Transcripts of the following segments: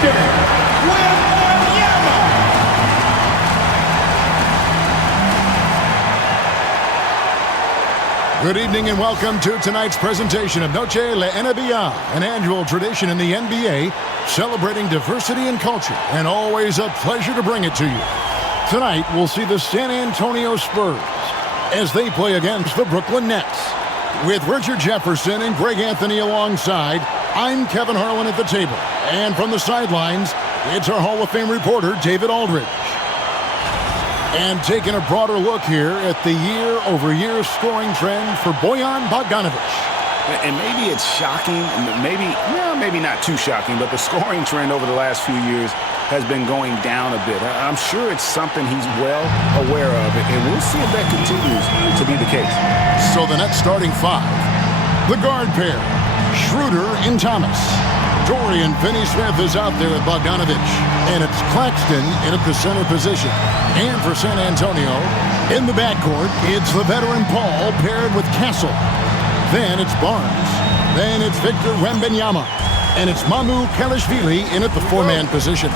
Good evening and welcome to tonight's presentation of Noche la NBA, an annual tradition in the NBA celebrating diversity and culture, and always a pleasure to bring it to you. Tonight, we'll see the San Antonio Spurs as they play against the Brooklyn Nets. With Richard Jefferson and Greg Anthony alongside, I'm Kevin Harlan at the table. And from the sidelines, it's our Hall of Fame reporter, David Aldridge. And taking a broader look here at the year-over-year scoring trend for Bojan Bogdanović. And maybe it's shocking, maybe not too shocking, but the scoring trend over the last few years has been going down a bit. I'm sure it's something he's well aware of, and we'll see if that continues to be the case. So the Nets starting five. The guard pair, Schroeder and Thomas. Dorian Finney-Smith is out there with Bogdanović, and it's Claxton in at the center position. And for San Antonio, in the backcourt, it's the veteran Paul paired with Castle. Then it's Barnes. Then it's Victor Wembanyama. And it's Mamu Kelishvili in at the four-man position.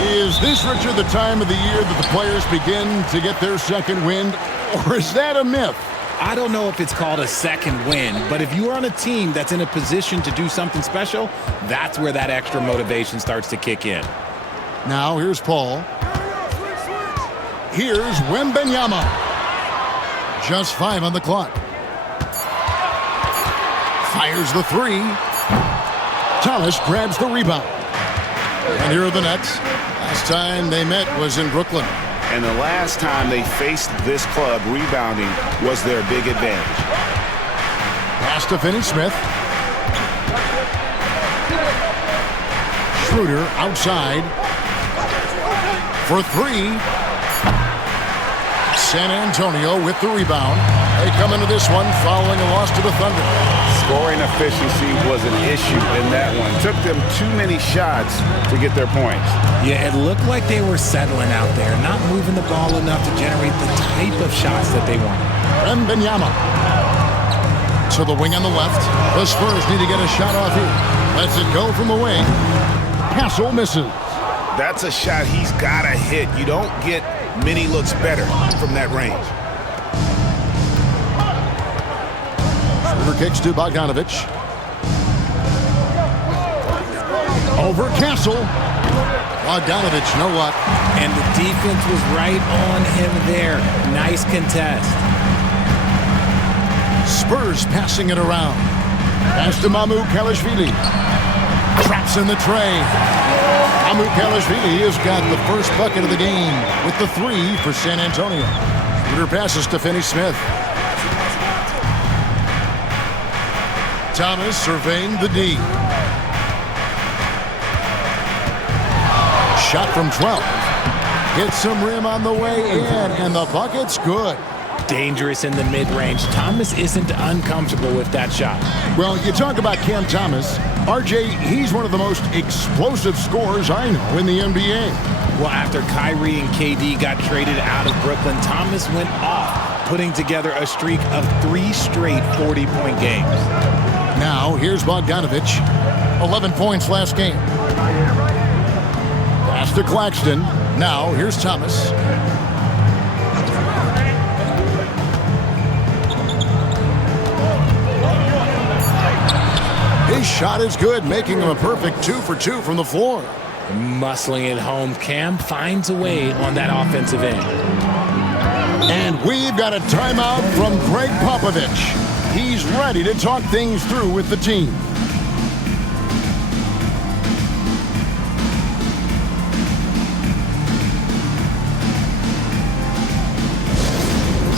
Is this, Richard, the time of the year that the players begin to get their second wind, or is that a myth? I don't know if it's called a second win, but if you are on a team that's in a position to do something special, that's where that extra motivation starts to kick in. Now here's Paul. Here's Wembanyama. Just 5 on the clock. Fires the three. Thomas grabs the rebound. And here are the Nets. Last time they met was in Brooklyn. And the last time they faced this club, rebounding was their big advantage. Pass to Finney-Smith. Schroeder outside for three. San Antonio with the rebound. They come into this one following a loss to the Thunder. Scoring efficiency was an issue in that one. Took them too many shots to get their points. Yeah, it looked like they were settling out there, not moving the ball enough to generate the type of shots that they wanted. Wembanyama. To the wing on the left. The Spurs need to get a shot off here. Lets it go from the wing. Castle misses. That's a shot he's got to hit. You don't get many looks better from that range. Schroeder kicks to Bogdanović. Over Castle. Bogdanović, no luck. And the defense was right on him there. Nice contest. Spurs passing it around. Pass to Mamu Kelishvili. Traps in the tray. Mamu Kelishvili has got the first bucket of the game with the three for San Antonio. Schroeder passes to Finney-Smith. Thomas surveying the D. Shot from 12. Gets some rim on the way in, and the bucket's good. Dangerous in the mid-range. Thomas isn't uncomfortable with that shot. Well, you talk about Cam Thomas. RJ, he's one of the most explosive scorers I know in the NBA. Well, after Kyrie and KD got traded out of Brooklyn, Thomas went off, putting together a streak of 3 straight 40-point games. Now, here's Bogdanović. 11 points last game. Pass to Claxton. Now, here's Thomas. His shot is good, making him a perfect 2 for 2 from the floor. Muscling it home, Cam finds a way on that offensive end. And we've got a timeout from Greg Popovich. He's ready to talk things through with the team.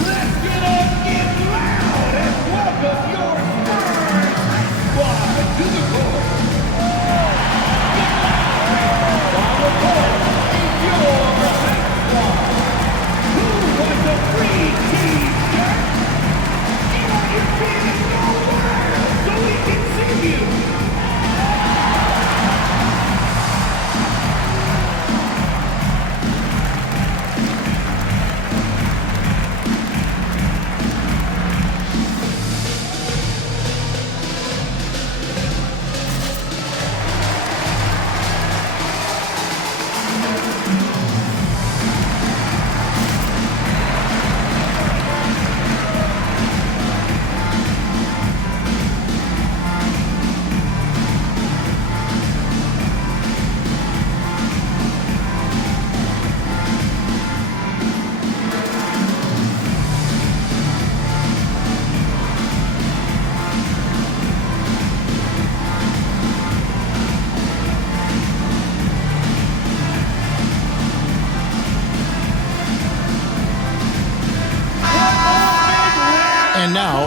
Let's get up, get loud, and welcome your Spurs squad to the court. On the court is your best squad. Who wants a free T-shirt? You want your team in the world so we can see you.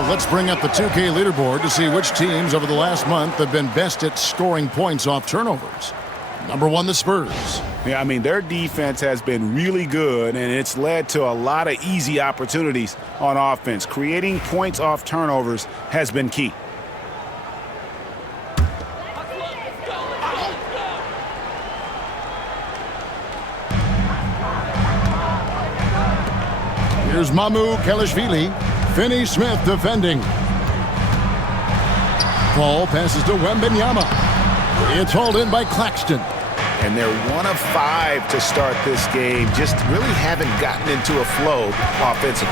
Let's bring up the 2K leaderboard to see which teams over the last month have been best at scoring points off turnovers. Number 1, the Spurs. Yeah, I mean, their defense has been really good, and it's led to a lot of easy opportunities on offense. Creating points off turnovers has been key. Here's Mamu Kelishvili. Finney Smith defending. Ball passes to Wembanyama. It's hauled in by Claxton. And they're 1 of 5 to start this game. Just really haven't gotten into a flow offensively.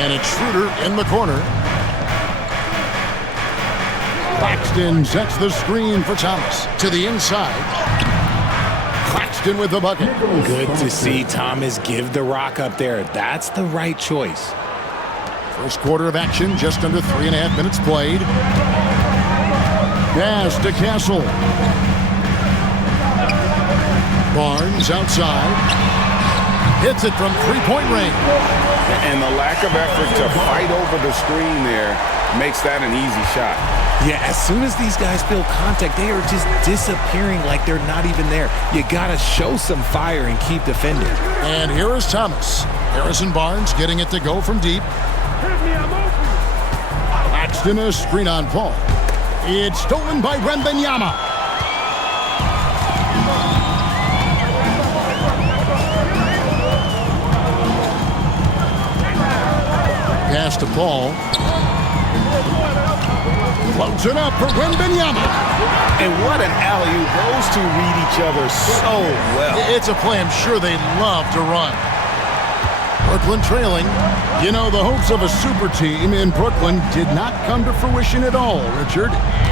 And it's Schroeder in the corner. Claxton sets the screen for Thomas. To the inside. Claxton with the bucket. Good to see Thomas give the rock up there. That's the right choice. First quarter of action, just under 3.5 minutes played. Pass to Castle. Barnes outside. Hits it from three-point range. And the lack of effort to fight over the screen there makes that an easy shot. Yeah, as soon as these guys feel contact, they are just disappearing like they're not even there. You got to show some fire and keep defending. And here is Thomas. Harrison Barnes getting it to go from deep. Claxton a screen on Paul. It's stolen by Wembanyama. Pass to Paul. Floats it up for Wembanyama. And what an alley-oop. Those two read each other so well. It's a play I'm sure they love to run. Brooklyn trailing. You know, the hopes of a super team in Brooklyn did not come to fruition at all, Richard.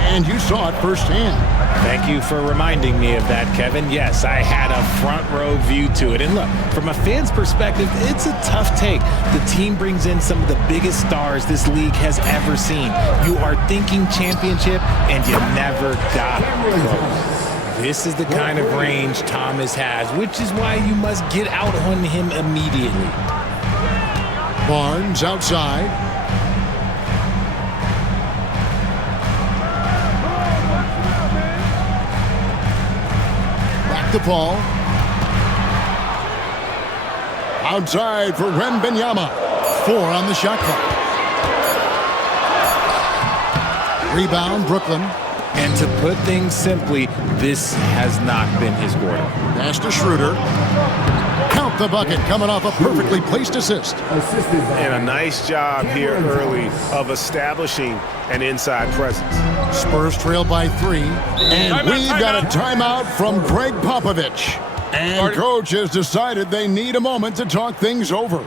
And you saw it firsthand. Thank you for reminding me of that, Kevin. Yes, I had a front row view to it. And look, from a fan's perspective, it's a tough take. The team brings in some of the biggest stars this league has ever seen. You are thinking championship, and you never got close. This is the kind of range Thomas has, which is why you must get out on him immediately. Barnes outside. Back to Paul. Outside for Wembanyama. 4 on the shot clock. Rebound, Brooklyn. And to put things simply, this has not been his quarter. Pass to Schroeder. Count the bucket, coming off a perfectly placed assist. And a nice job here early of establishing an inside presence. Spurs trail by 3. And we've got a timeout from Greg Popovich. And coach has decided they need a moment to talk things over.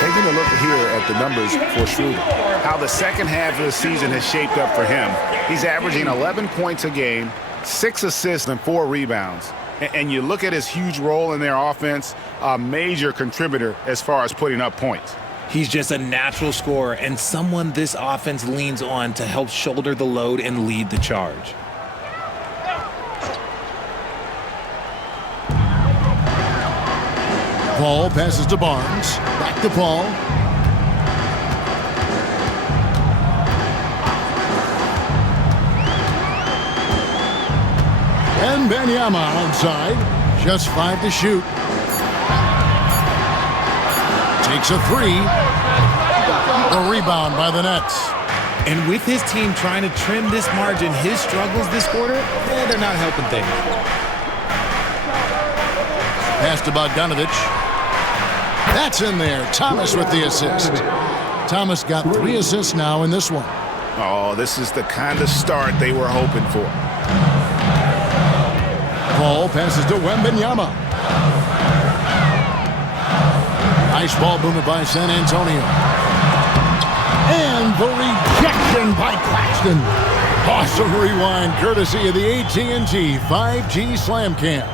Taking a look here at the numbers for Schroeder, how the second half of the season has shaped up for him. He's averaging 11 points a game, 6 assists and 4 rebounds. And you look at his huge role in their offense, a major contributor as far as putting up points. He's just a natural scorer and someone this offense leans on to help shoulder the load and lead the charge. Paul passes to Barnes. Back to Paul. And Benyama outside. Just 5 to shoot. Takes a 3. A rebound by the Nets. And with his team trying to trim this margin, his struggles this quarter, they're not helping things. Pass to Bogdanovich. That's in there. Thomas with the assist. Thomas got 3 assists now in this one. Oh, this is the kind of start they were hoping for. Paul passes to Wembanyama. Nice ball movement by San Antonio. And the rejection by Claxton. Awesome rewind courtesy of the AT&T 5G Slam Cam.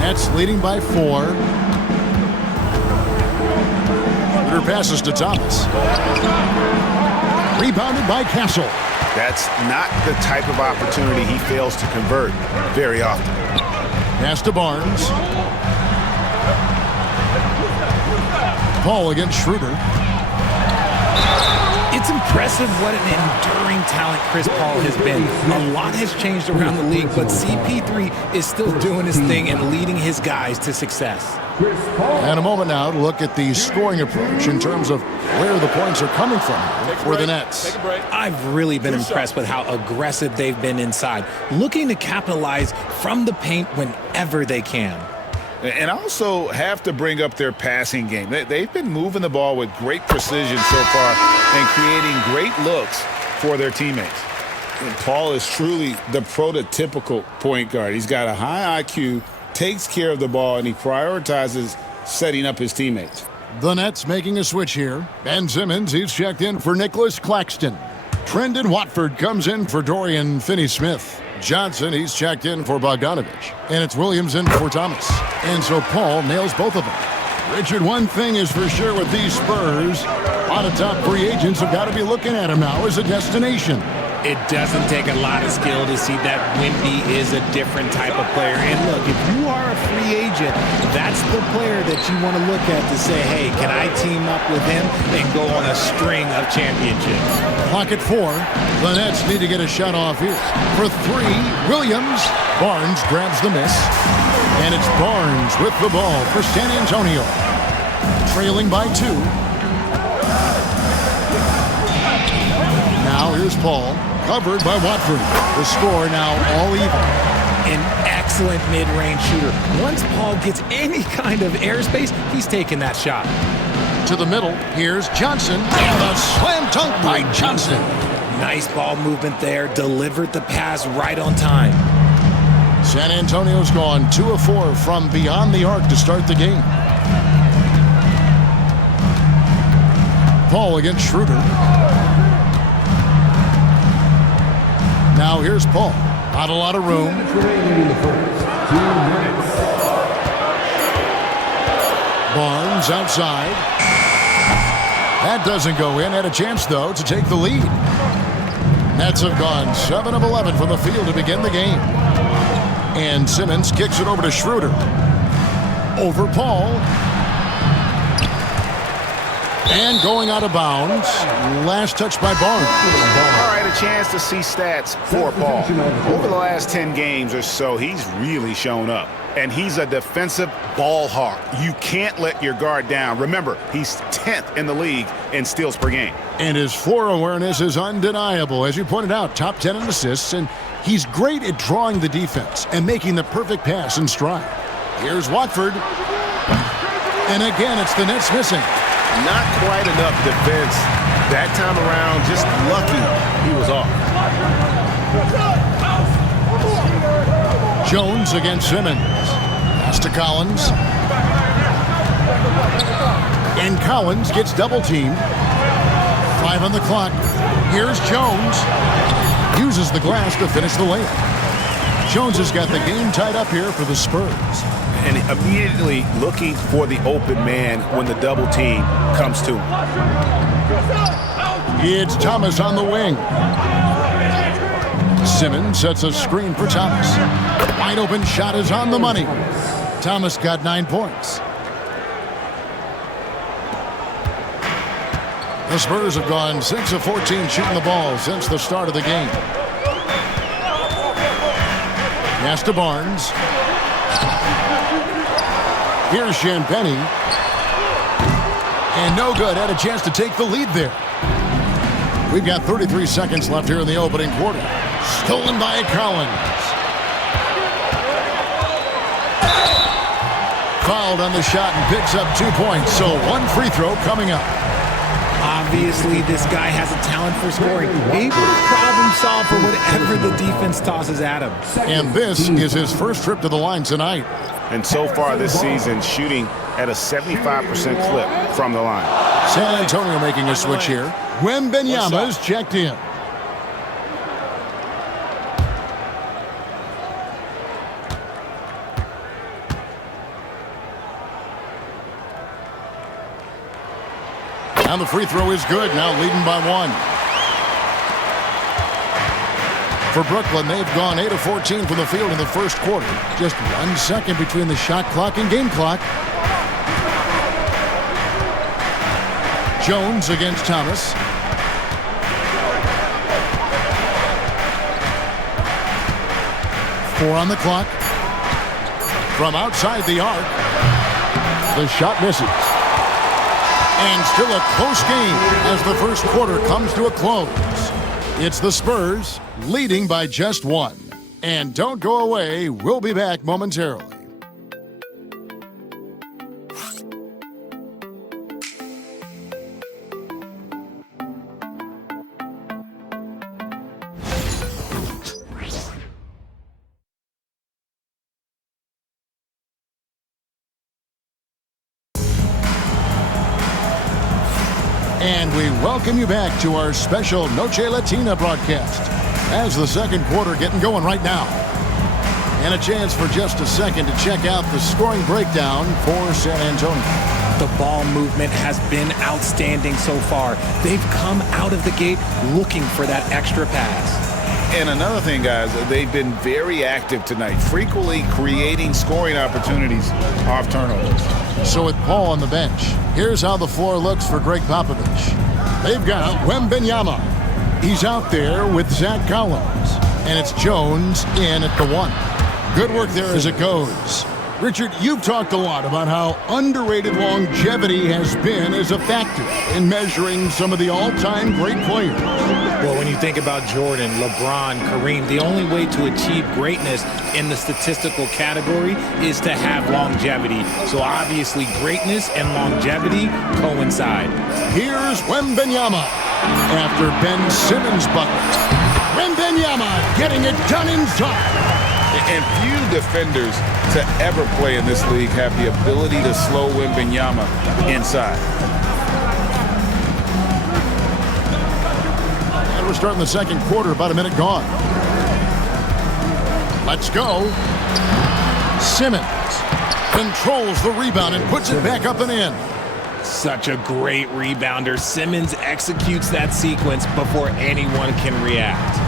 Nets leading by 4. Shooter passes to Thomas. Rebounded by Castle. That's not the type of opportunity he fails to convert very often. Pass to Barnes. Paul against Schroeder. It's impressive what an enduring talent Chris Paul has been. A lot has changed around the league, but CP3 is still doing his thing and leading his guys to success. And a moment now to look at the scoring approach in terms of where the points are coming from for the Nets. I've really been impressed with how aggressive they've been inside, looking to capitalize from the paint whenever they can. And also have to bring up their passing game. They've been moving the ball with great precision so far and creating great looks for their teammates. And Paul is truly the prototypical point guard. He's got a high IQ, takes care of the ball, and he prioritizes setting up his teammates. The Nets making a switch here. Ben Simmons, he's checked in for Nicholas Claxton. Trendon Watford comes in for Dorian Finney-Smith. Johnson, he's checked in for Bogdanovich. And it's Williams in for Thomas. And so Paul nails both of them. Richard, one thing is for sure with these Spurs, a lot of top free agents have got to be looking at him now as a destination. It doesn't take a lot of skill to see that Wemby is a different type of player. And look, if you are a free agent, that's the player that you want to look at to say, hey, can I team up with him and go on a string of championships? Clock at 4. The Nets need to get a shot off here. For 3, Williams. Barnes grabs the miss. And it's Barnes with the ball for San Antonio. Trailing by 2. Now here's Paul. Covered by Watford. The score now all even. An excellent mid-range shooter. Once Paul gets any kind of airspace, he's taking that shot. To the middle, here's Johnson. And the slam dunk by Johnson. Nice ball movement there. Delivered the pass right on time. San Antonio's gone 2 of 4 from beyond the arc to start the game. Paul against Schroeder. Now here's Paul. Not a lot of room. Barnes outside. That doesn't go in. Had a chance, though, to take the lead. Nets have gone 7 of 11 from the field to begin the game. And Simmons kicks it over to Schroeder. Over Paul. And going out of bounds. Last touch by Barnes. All right, a chance to see stats for Paul. Over the last 10 games or so, he's really shown up. And he's a defensive ball hawk. You can't let your guard down. Remember, he's 10th in the league in steals per game. And his floor awareness is undeniable. As you pointed out, top 10 in assists. And he's great at drawing the defense and making the perfect pass in stride. Here's Watford. And again, it's the Nets missing. Not quite enough defense that time around. Just lucky he was off. Jones against Simmons. Pass to Collins. And Collins gets double teamed. 5 on the clock. Here's Jones. Uses the glass to finish the layup. Jones has got the game tied up here for the Spurs. And immediately looking for the open man when the double team comes to him. It's Thomas on the wing. Simmons sets a screen for Thomas. Wide open shot is on the money. Thomas got 9 points. The Spurs have gone 6 of 14 shooting the ball since the start of the game. Pass to Barnes. Here's Champagny. And no good. Had a chance to take the lead there. We've got 33 seconds left here in the opening quarter. Stolen by Collins. Fouled on the shot and picks up 2 points. So 1 free throw coming up. Obviously, this guy has a talent for scoring. Able to problem solve for whatever the defense tosses at him. And this is his first trip to the line tonight. And so far this season, shooting at a 75% clip from the line. San Antonio making a switch here. Wembanyama's checked in. And the free throw is good, now leading by 1. For Brooklyn, they've gone 8 of 14 from the field in the first quarter. Just 1 second between the shot clock and game clock. Jones against Thomas. Four on the clock. From outside the arc, the shot misses. And still a close game as the first quarter comes to a close. It's the Spurs leading by just 1. And don't go away, we'll be back momentarily. And we welcome you back to our special Noche Latina broadcast as the second quarter getting going right now. And a chance for just a second to check out the scoring breakdown for San Antonio. The ball movement has been outstanding so far. They've come out of the gate looking for that extra pass. And another thing, guys, they've been very active tonight, frequently creating scoring opportunities off turnovers. So with Paul on the bench, here's how the floor looks for Greg Popovich. They've got Wembanyama. He's out there with Zach Collins. And it's Jones in at the 1. Good work there as it goes. Richard, you've talked a lot about how underrated longevity has been as a factor in measuring some of the all-time great players. Well, when you think about Jordan, LeBron, Kareem, the only way to achieve greatness in the statistical category is to have longevity. So obviously greatness and longevity coincide. Here's Wembanyama after Ben Simmons' bucket. Wembanyama getting it done inside. And few defenders to ever play in this league have the ability to slow Wembanyama inside. And we're starting the second quarter, about a minute gone. Let's go. Simmons controls the rebound and puts it back up and in. Such a great rebounder. Simmons executes that sequence before anyone can react.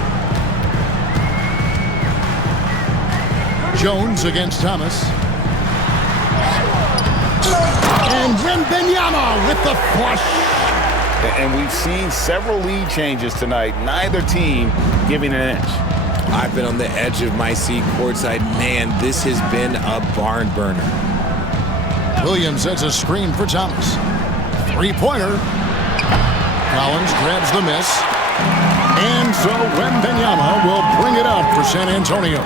Jones against Thomas. And Wembanyama with the flush. And we've seen several lead changes tonight, neither team giving an inch. I've been on the edge of my seat courtside. Man, this has been a barn burner. Williams sets a screen for Thomas. Three-pointer. Collins grabs the miss. And so Wembanyama will bring it up for San Antonio.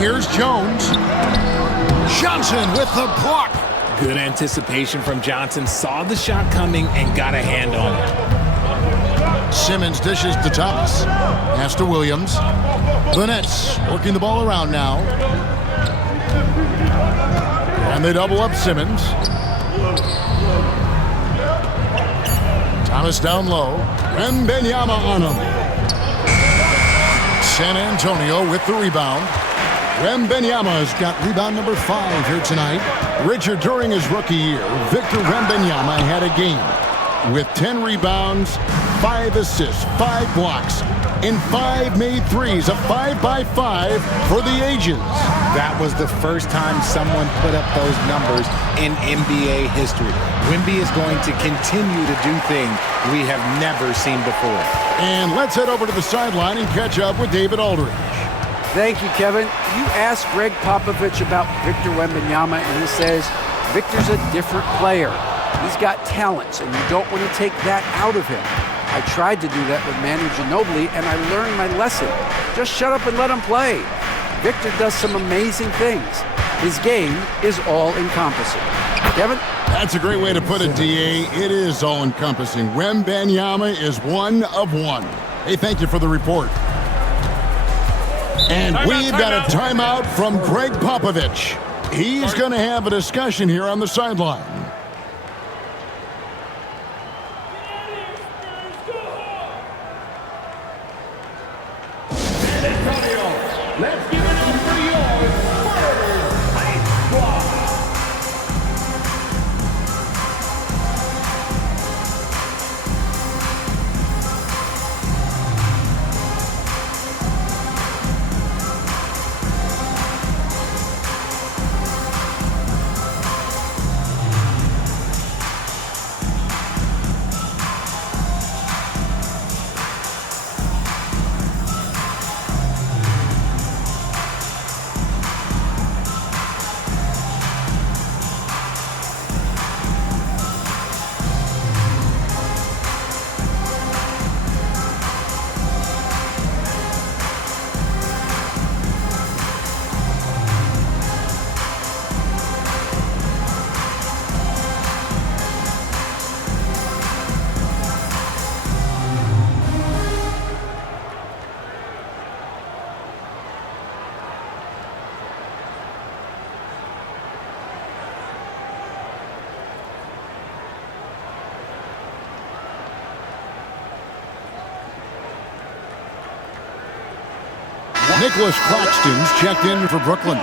Here's Jones. Johnson with the block. Good anticipation from Johnson. Saw the shot coming and got a hand on it. Simmons dishes to Thomas. Pass to Williams. The Nets working the ball around now. And they double up Simmons. Thomas down low. Wembanyama on him. San Antonio with the rebound. Wembanyama's got rebound number 5 here tonight. Richard, during his rookie year, Victor Wembanyama had a game with 10 rebounds, 5 assists, 5 blocks, and 5 made threes, a 5-by-5 for the ages. That was the first time someone put up those numbers in NBA history. Wemby is going to continue to do things we have never seen before. And let's head over to the sideline and catch up with David Aldridge. Thank you, Kevin. You asked Greg Popovich about Victor Wembanyama, and he says Victor's a different player. He's got talents, and you don't want to take that out of him. I tried to do that with Manu Ginobili, and I learned my lesson. Just shut up and let him play. Victor does some amazing things. His game is all-encompassing. Kevin? That's a great way to put it, D.A. It is all-encompassing. Wembanyama is one of one. Hey, thank you for the report. And we've got a timeout from Greg Popovich. He's going to have a discussion here on the sideline. Let's give it up for your Spurs Ice Squad. Nicholas Claxton's checked in for Brooklyn.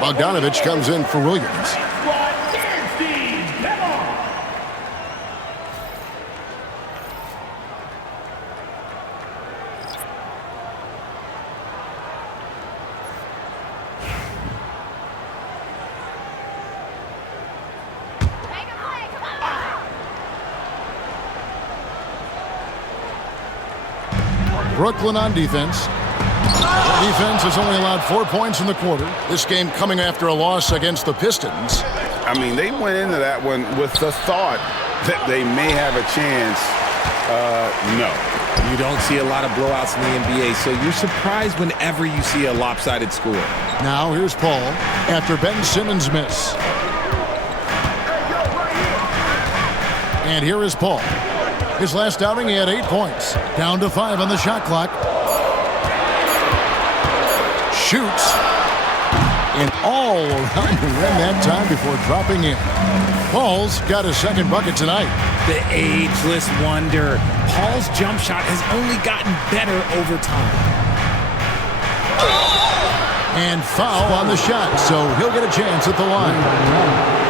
Bogdanovich comes in for Williams. Squad Bernstein, come on. Brooklyn on defense. The defense has only allowed 4 points in the quarter. This game coming after a loss against the Pistons. I mean, they went into that one with the thought that they may have a chance. No. You don't see a lot of blowouts in the NBA, so you're surprised whenever you see a lopsided score. Now here's Paul after Ben Simmons' miss. And here is Paul. His last outing, he had 8 points. Down to 5 on the shot clock. Shoots. And all around the rim that time before dropping in. Paul's got his second bucket tonight. The ageless wonder. Paul's jump shot has only gotten better over time. And foul on the shot, so he'll get a chance at the line.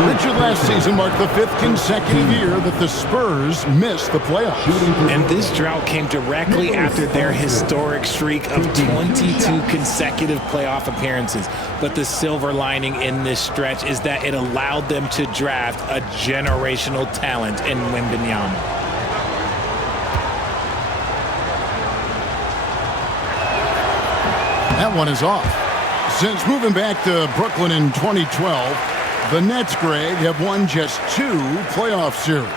Richard, last season marked the 5th consecutive year that the Spurs missed the playoffs. And this drought came directly after their historic streak of 22 consecutive playoff appearances. But the silver lining in this stretch is that it allowed them to draft a generational talent in Wembanyama. That one is off. Since moving back to Brooklyn in 2012, the Nets, Greg, have won just 2 playoff series.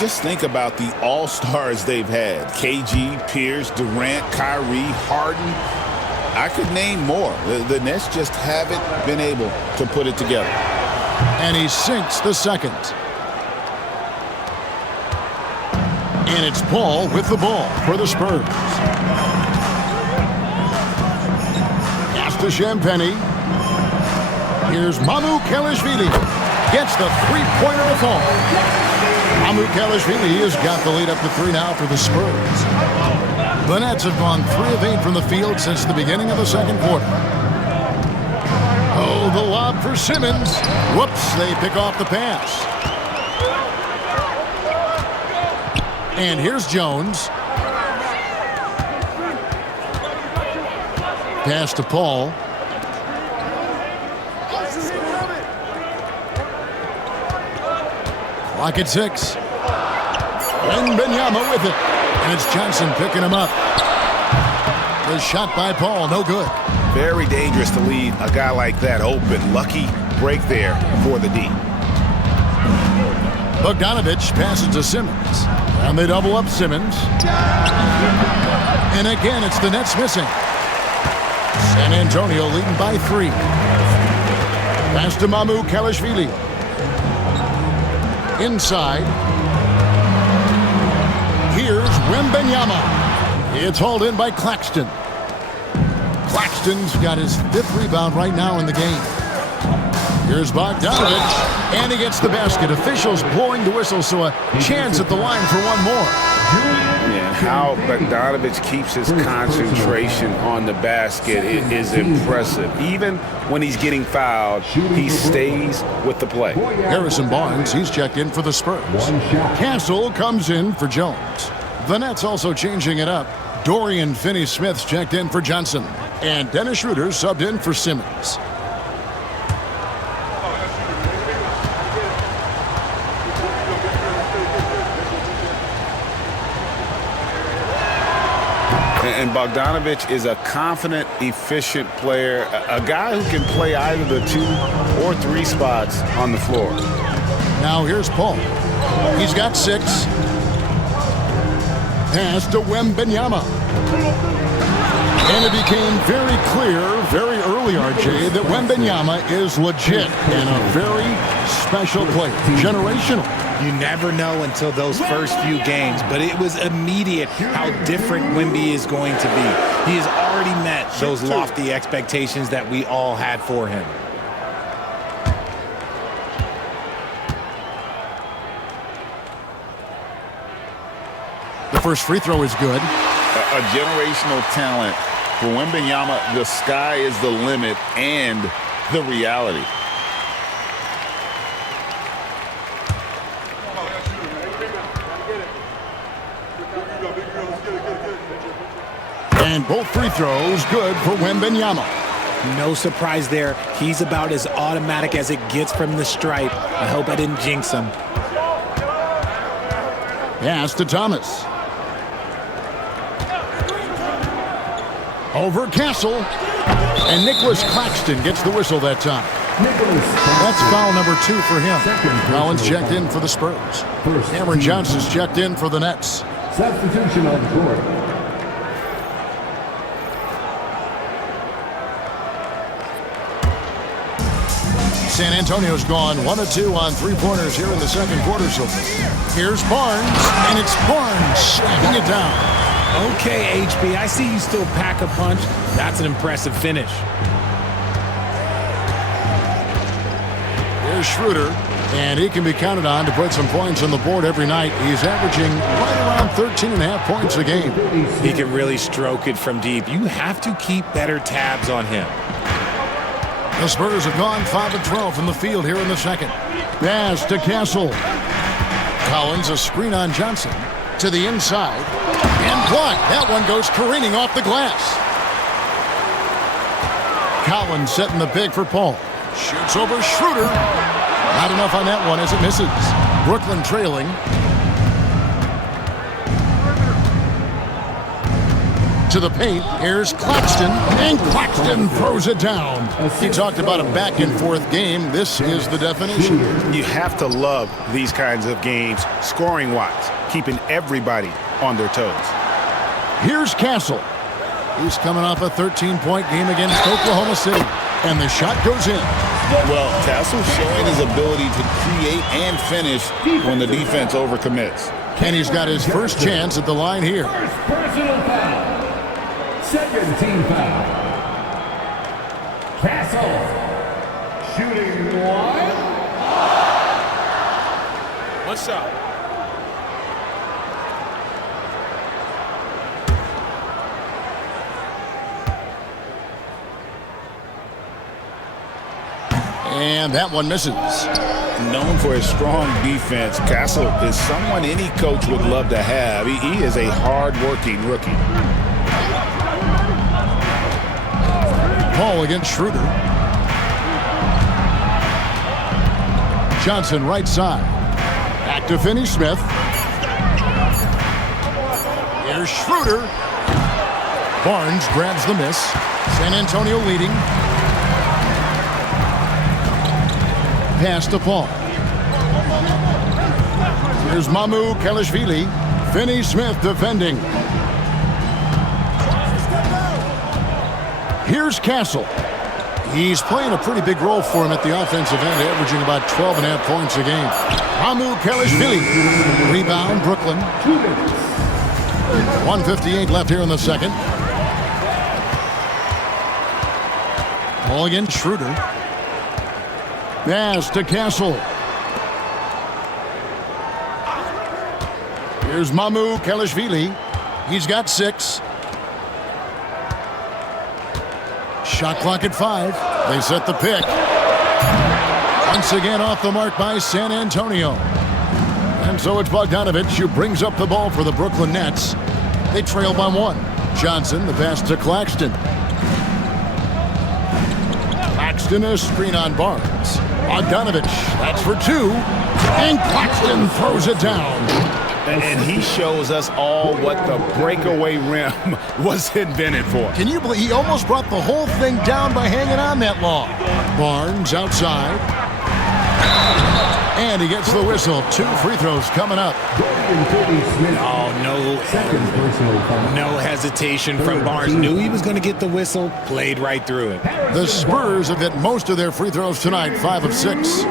Just think about the all-stars they've had. KG, Pierce, Durant, Kyrie, Harden. I could name more. The Nets just haven't been able to put it together. And he sinks the second. And it's Paul with the ball for the Spurs. Pass to Champagny. Here's Mamu Kelishvili. Gets the three-pointer to fall. Kalashvili has got the lead up to 3 now for the Spurs. The Nets have gone 3 of 8 from the field since the beginning of the second quarter. Oh, the lob for Simmons. Whoops, they pick off the pass. And here's Jones. Pass to Paul. Clock at 6. Wembanyama with it. And it's Johnson picking him up. The shot by Paul, no good. Very dangerous to leave a guy like that open. Lucky break there for the D. Bogdanovich passes to Simmons. And they double up Simmons. And again, it's the Nets missing. San Antonio leading by 3. Pass to Kalashvili. Inside. Here's Wembanyama. It's hauled in by Claxton. Claxton's got his 5th rebound right now in the game. Here's Bogdanovich, and he gets the basket. Officials blowing the whistle, so a chance at the line for one more. And how Bogdanovich keeps his concentration on the basket is impressive. Even when he's getting fouled, he stays with the play. Harrison Barnes, he's checked in for the Spurs. Castle comes in for Jones. The Nets also changing it up. Dorian Finney-Smith's checked in for Johnson. And Dennis Schroeder subbed in for Simmons. And Bogdanovich is a confident, efficient player, a guy who can play either the 2 or 3 spots on the floor. Now here's Paul. He's got 6. Pass to Wembanyama. And it became very clear very early, RJ, that Wembanyama is legit and a very special player. Generational. You never know until those first few games, but it was immediate how different Wemby is going to be. He has already met those lofty expectations that we all had for him. The first free throw is good. A generational talent. For Wembanyama, the sky is the limit and the reality. And both free throws good for Wembanyama. No surprise there. He's about as automatic as it gets from the stripe. I hope I didn't jinx him. Pass to Thomas. Over Castle. And Nicholas Claxton gets the whistle that time. That's foul number 2 for him. Collins checked in for the Spurs. Cameron Johnson's checked in for the Nets. Substitution on the court. San Antonio's gone 1 of 2 on 3-pointers here in the second quarter. So here's Barnes, and it's Barnes slapping it down. Okay, HB, I see you still pack a punch. That's an impressive finish. Here's Schroeder, and he can be counted on to put some points on the board every night. He's averaging right around 13.5 points a game. He can really stroke it from deep. You have to keep better tabs on him. The Spurs have gone 5 of 12 from the field here in the second. Pass to Castle. Collins, a screen on Johnson. To the inside. And blocked. That one goes careening off the glass. Collins setting the pick for Paul. Shoots over Schroeder. Not enough on that one as it misses. Brooklyn trailing. To the paint. Here's Claxton. And Claxton throws it down. He talked about a back-and-forth game. This is the definition. You have to love these kinds of games, scoring-wise, keeping everybody on their toes. Here's Castle. He's coming off a 13-point game against Oklahoma City. And the shot goes in. Well, Castle's showing his ability to create and finish when the defense overcommits. And he's got his first chance at the line here. First personal foul. Second team foul. Castle. Shooting 1. What's up? And that one misses. Known for his strong defense, Castle is someone any coach would love to have. He is a hard-working rookie. Ball against Schroeder. Johnson right side. Back to Finney-Smith. Here's Schroeder. Barnes grabs the miss. San Antonio leading. Pass to Paul. Here's Mamu Kelishvili. Finney-Smith defending. Here's Castle. He's playing a pretty big role for him at the offensive end, averaging about 12.5 points a game. Mamu Kelishvili. Rebound, Brooklyn. 1:58 left here in the second. Ball against Schroeder. Pass to Castle. Here's Mamu Kelishvili. He's got 6. Shot clock at 5. They set the pick. Once again off the mark by San Antonio. And so it's Bogdanovich who brings up the ball for the Brooklyn Nets. They trail by 1. Johnson, the pass to Claxton. Claxton, a screen on Barnes. Bogdanovich, that's for 2. And Claxton throws it down. And he shows us all what the breakaway rim was invented for. Can you believe he almost brought the whole thing down by hanging on that long? Barnes outside. And he gets the whistle. 2 free throws coming up. Oh, no hesitation from Barnes. Knew he was going to get the whistle, played right through it. The Spurs have hit most of their free throws tonight, 5 of 6.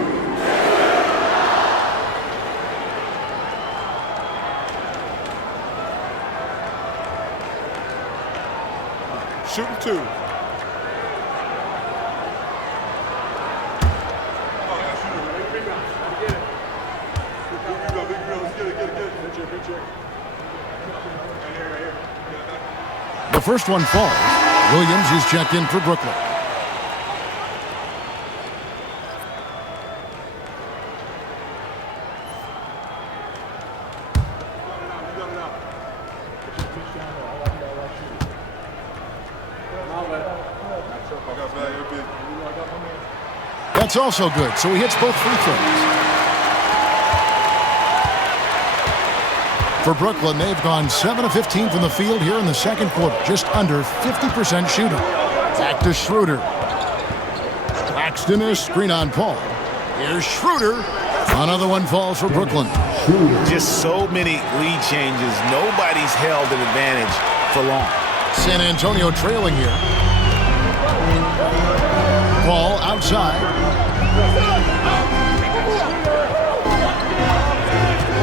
Shooting 2. The first one falls. Williams, he's checked in for Brooklyn. That's also good, so he hits both free throws. For Brooklyn, they've gone 7 of 15 from the field here in the second quarter, just under 50% shooting. Back to Schroeder. Claxton, a screen on Paul. Here's Schroeder. Another one falls for Brooklyn. Just so many lead changes. Nobody's held an advantage for long. San Antonio trailing here. Paul outside.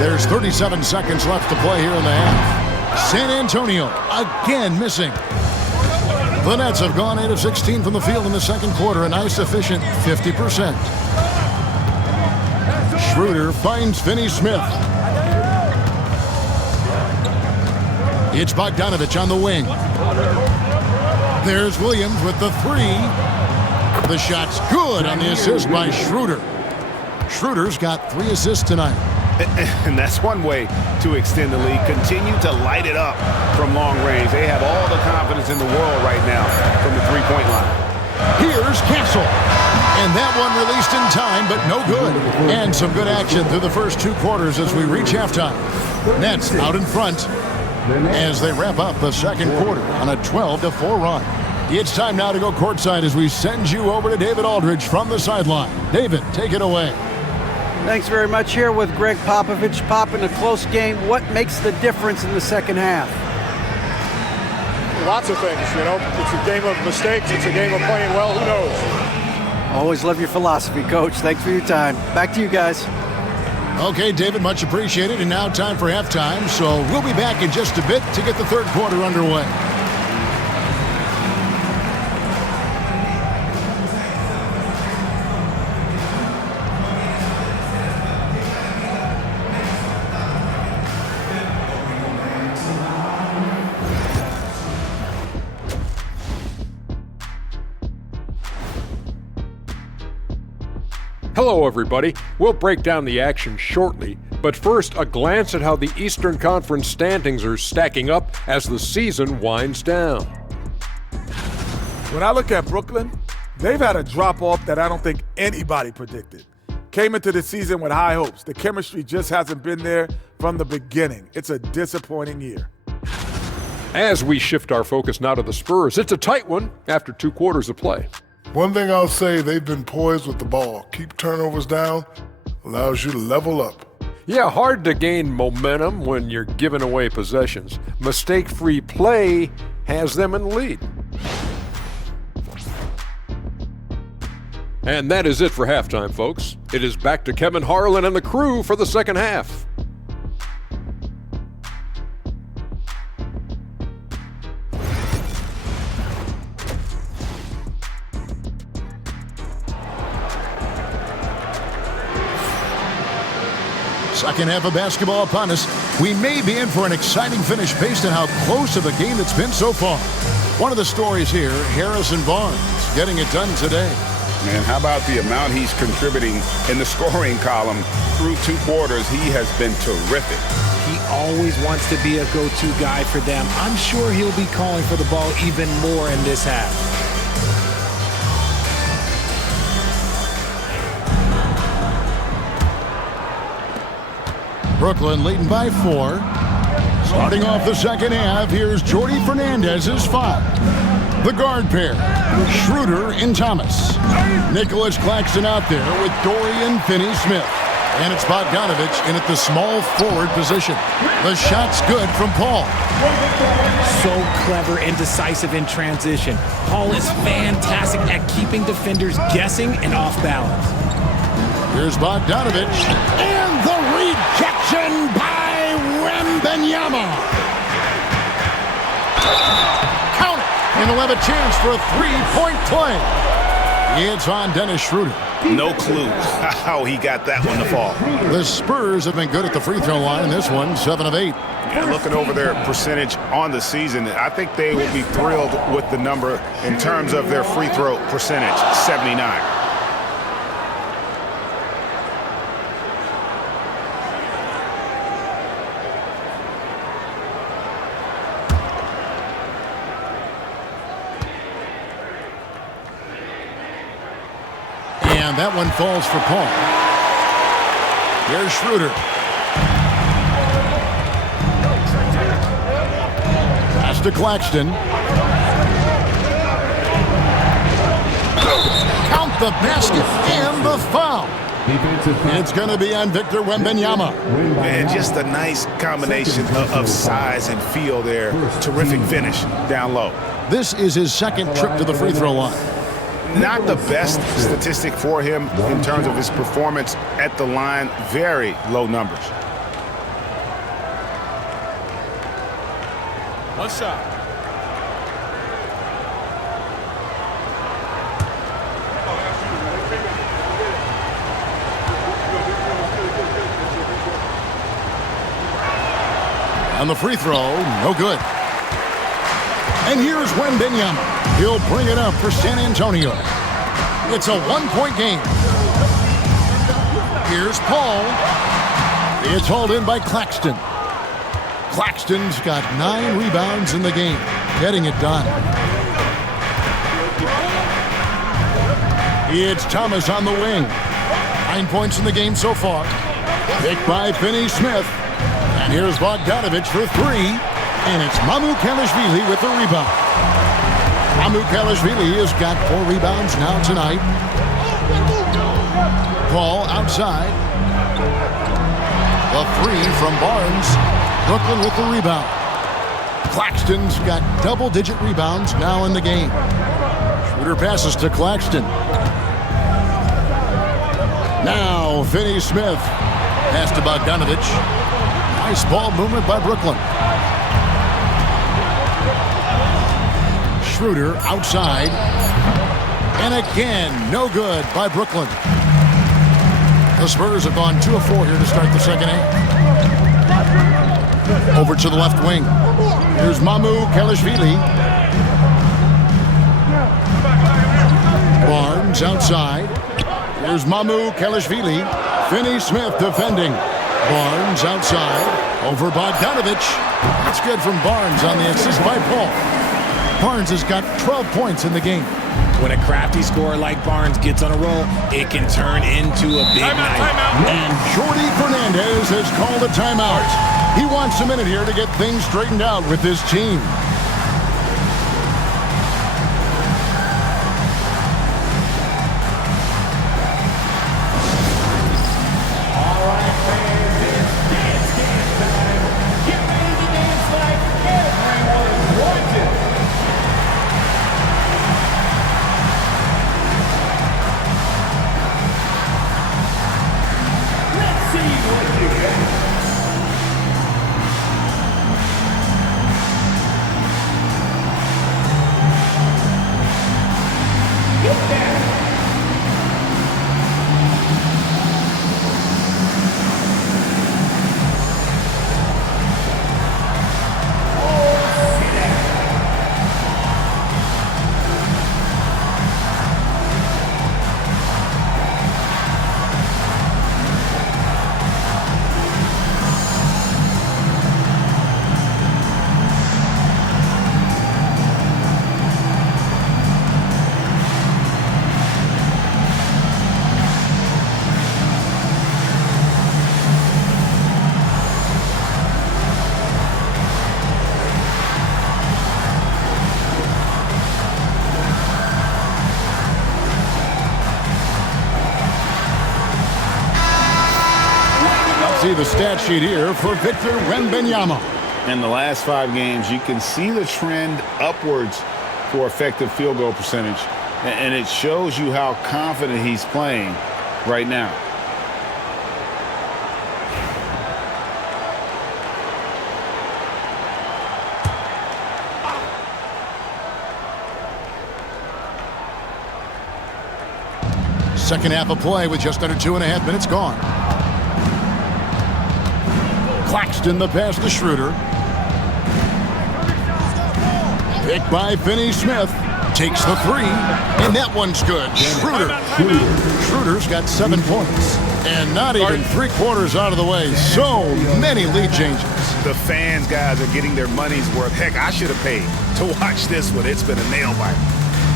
There's 37 seconds left to play here in the half. San Antonio again missing. The Nets have gone 8 of 16 from the field in the second quarter, a nice efficient 50%. Schroeder finds Finney-Smith. It's Bogdanovich on the wing. There's Williams with the 3. The shot's good on the assist by Schroeder. Schroeder's got 3 assists tonight. And that's one way to extend the lead. Continue to light it up from long range. They have all the confidence in the world right now from the three-point line. Here's Castle. And that one released in time, but no good. And some good action through the first 2 quarters as we reach halftime. Nets out in front as they wrap up the second quarter on a 12-4 run. It's time now to go courtside as we send you over to David Aldridge from the sideline. David, take it away. Thanks very much. Here with Greg Popovich. Pop, in a close game, what makes the difference in the second half? Lots of things, you know. It's a game of mistakes. It's a game of playing well. Who knows? Always love your philosophy, Coach. Thanks for your time. Back to you guys. Okay, David, much appreciated. And now time for halftime. So we'll be back in just a bit to get the third quarter underway. Hello, everybody. We'll break down the action shortly, but first, a glance at how the Eastern Conference standings are stacking up as the season winds down. When I look at Brooklyn, they've had a drop-off that I don't think anybody predicted. Came into the season with high hopes. The chemistry just hasn't been there from the beginning. It's a disappointing year. As we shift our focus now to the Spurs, it's a tight one after 2 quarters of play. One thing I'll say, they've been poised with the ball. Keep turnovers down, allows you to level up. Yeah, hard to gain momentum when you're giving away possessions. Mistake-free play has them in the lead. And that is it for halftime, folks. It is back to Kevin Harlan and the crew for the second half. Second half of basketball upon us. We may be in for an exciting finish based on how close of a game it's been so far. One of the stories here, Harrison Barnes getting it done today. And how about the amount he's contributing in the scoring column through 2 quarters? He has been terrific. He always wants to be a go-to guy for them. I'm sure he'll be calling for the ball even more in this half. Brooklyn leading by 4. Starting off the second half, here's Jordy Fernandez's foul. The guard pair, Schroeder and Thomas. Nicholas Claxton out there with Dorian Finney-Smith. And it's Bogdanovich in at the small forward position. The shot's good from Paul. So clever and decisive in transition. Paul is fantastic at keeping defenders guessing and off balance. Here's Bogdanovich. And the rejection by Wembanyama. Count it. And he'll have a chance for a 3-point play. It's on Dennis Schroeder. No clue how he got that one to fall. The Spurs have been good at the free throw line in this one, 7 of 8. And looking over their percentage on the season, I think they will be thrilled with the number in terms of their free throw percentage, 79. And that one falls for Paul. Here's Schroeder. Pass to Claxton. Count the basket and the foul. It's going to be on Victor Wembanyama. And just a nice combination of size and feel there. Terrific finish down low. This is his second trip to the free throw line. Not the best statistic for him in terms of his performance at the line. Very low numbers. One shot. On the free throw, no good. And here's Wembanyama. He'll bring it up for San Antonio. It's a 1-point game. Here's Paul. It's hauled in by Claxton. Claxton's got 9 rebounds in the game, getting it done. It's Thomas on the wing. 9 points in the game so far. Picked by Finney-Smith. And here's Bogdanovich for 3. And it's Mamukelashvili with the rebound. Mamukelashvili has got 4 rebounds now tonight. Paul outside. The 3 from Barnes. Brooklyn with the rebound. Claxton's got double-digit rebounds now in the game. Schroeder passes to Claxton. Now Finney-Smith. Pass to Bogdanovich. Nice ball movement by Brooklyn. Schroeder outside. And again, no good by Brooklyn. The Spurs have gone 2 of 4 here to start the second half. Over to the left wing. Here's Mamukelashvili. Barnes outside. Here's Mamu Kelishvili. Finney Smith defending. Barnes outside. Over Bogdanovich. That's good from Barnes on the assist by Paul. Barnes has got 12 points in the game. When a crafty scorer like Barnes gets on a roll, it can turn into a big night. And Jordi Fernandez has called a timeout. He wants a minute here to get things straightened out with his team. See the stat sheet here for Victor Wembanyama. In the last 5 games, you can see the trend upwards for effective field goal percentage. And it shows you how confident he's playing right now. Second half of play with just under 2.5 minutes gone. Claxton the pass to Schroeder. Picked by Finney Smith. Takes the 3, and that one's good. Schroeder's got 7 points. And not even 3/4 out of the way. So many lead changes. The fans, guys, are getting their money's worth. Heck, I should have paid to watch this one. It's been a nail biter.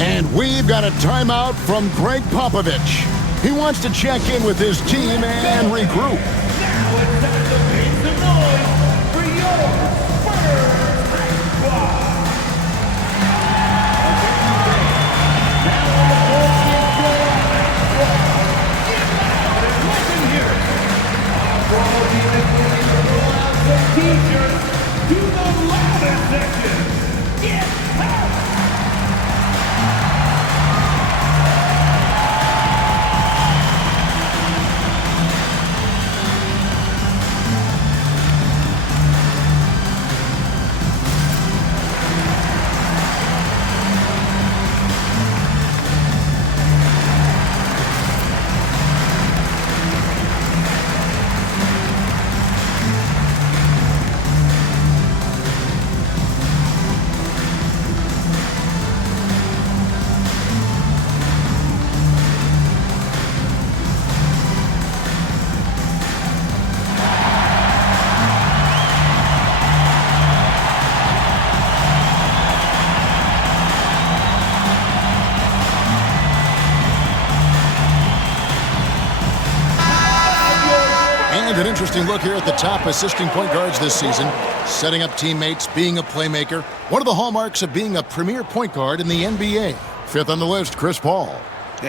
And we've got a timeout from Greg Popovich. He wants to check in with his team and regroup. Now it's time to make some noise for your Spurs squad. Now on the board is your get loud and listen here. For all the listeners to roll out some t-shirts to the loudest section. Get loud. An interesting look here at the top assisting point guards this season. Setting up teammates, being a playmaker. One of the hallmarks of being a premier point guard in the NBA. 5th on the list, Chris Paul.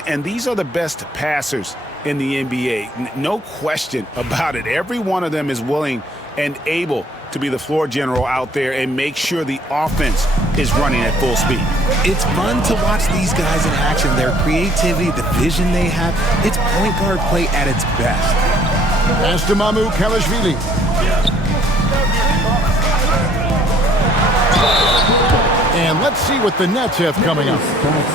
And these are the best passers in the NBA. No question about it. Every one of them is willing and able to be the floor general out there and make sure the offense is running at full speed. It's fun to watch these guys in action. Their creativity, the vision they have, it's point guard play at its best. Pass to Mamu Kelishvili. And let's see what the Nets have coming up.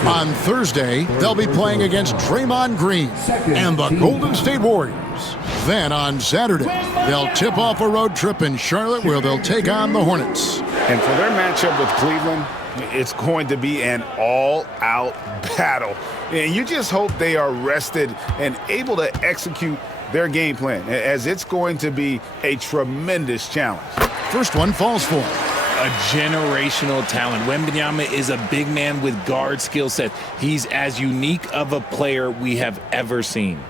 On Thursday, they'll be playing against Draymond Green and the Golden State Warriors. Then on Saturday, they'll tip off a road trip in Charlotte where they'll take on the Hornets. And for their matchup with Cleveland, it's going to be an all-out battle. And you just hope they are rested and able to execute their game plan, as it's going to be a tremendous challenge. First one falls for him. A generational talent. Wembanyama is a big man with guard skill set. He's as unique of a player we have ever seen.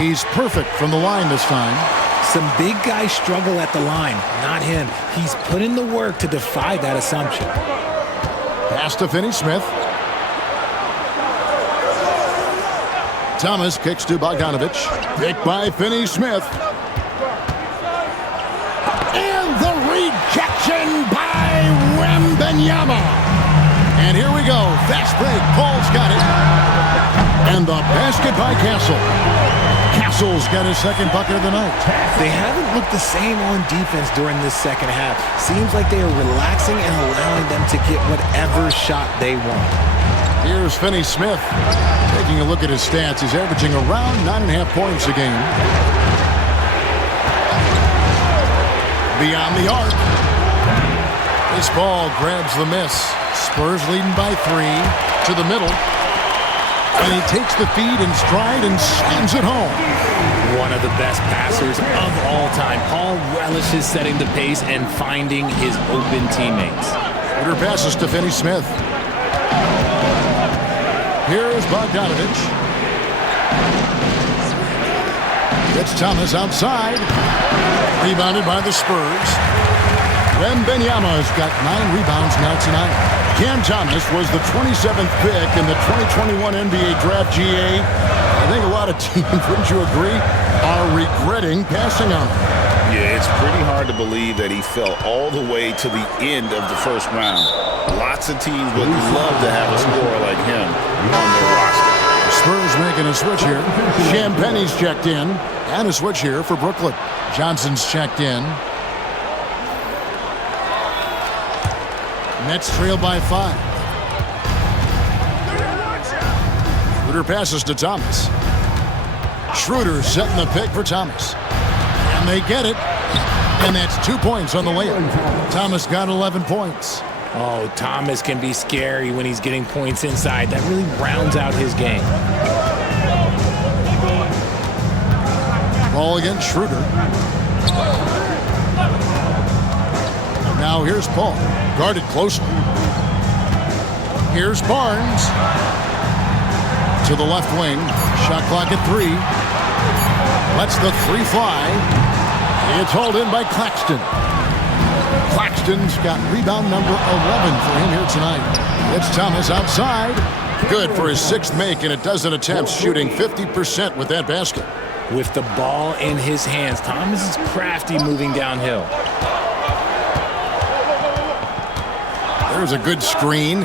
He's perfect from the line this time. Some big guys struggle at the line, not him. He's put in the work to defy that assumption. Pass to Finney-Smith. Thomas kicks to Bogdanovich. Picked by Finney-Smith. And the rejection by Wembanyama. And here we go. Fast break. Paul's got it. And the basket by Castle. Castle's got his second bucket of the night. They haven't looked the same on defense during this second half. Seems like they are relaxing and allowing them to get whatever shot they want. Here's Finney-Smith. Taking a look at his stats, he's averaging around 9.5 points a game. Beyond the arc. This ball grabs the miss. Spurs leading by 3 to the middle. And he takes the feed in stride and slams it home. One of the best passers of all time. Paul relishes setting the pace and finding his open teammates. Schroeder passes to Finney-Smith. Here's Bogdanovich. Gets Thomas outside. Rebounded by the Spurs. Wembanyama's got 9 rebounds now tonight. Cam Thomas was the 27th pick in the 2021 NBA Draft GA. I think a lot of teams, wouldn't you agree, are regretting passing on him. Yeah, it's pretty hard to believe that he fell all the way to the end of the first round. Lots of teams would love to have a scorer like him on their roster. The Spurs making a switch here. Champagne's checked in. And a switch here for Brooklyn. Johnson's checked in. Nets trail by 5. Schroeder passes to Thomas. Schroeder setting the pick for Thomas. And they get it. And that's 2 points on the layup. Thomas got 11 points. Oh, Thomas can be scary when he's getting points inside. That really rounds out his game. Ball against Schroeder. Now here's Paul. Guarded closely. Here's Barnes. To the left wing. Shot clock at 3. Lets the 3 fly. It's hauled in by Claxton. Claxton's got rebound number 11 for him here tonight. It's Thomas outside. Good for his 6th make and a dozen attempts, shooting 50% with that basket. With the ball in his hands, Thomas is crafty moving downhill. There's a good screen.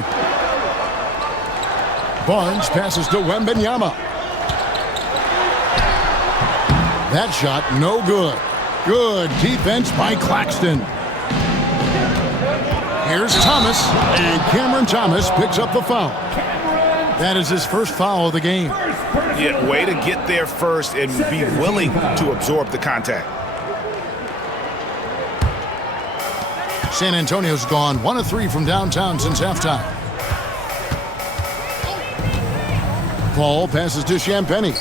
Barnes passes to Wembanyama. That shot, no good. Good defense by Claxton. Here's Thomas, and Cameron Thomas picks up the foul. That is his first foul of the game. Yeah, way to get there first and be willing to absorb the contact. San Antonio's gone 1 of 3 from downtown since halftime. Paul passes to Champagnie.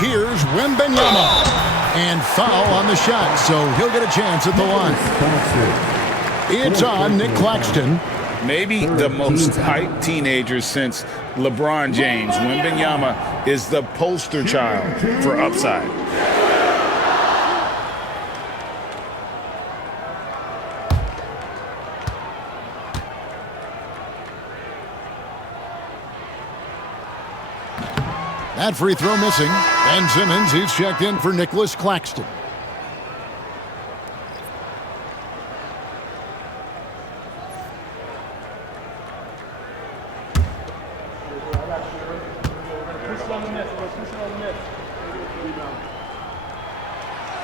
Here's Wembanyama. And foul on the shot, so he'll get a chance at the line. It's on Nick Claxton. Maybe the most hyped teenager since LeBron James. Wembanyama is the poster child for upside. That free throw missing. Ben Simmons, he's checked in for Nicholas Claxton.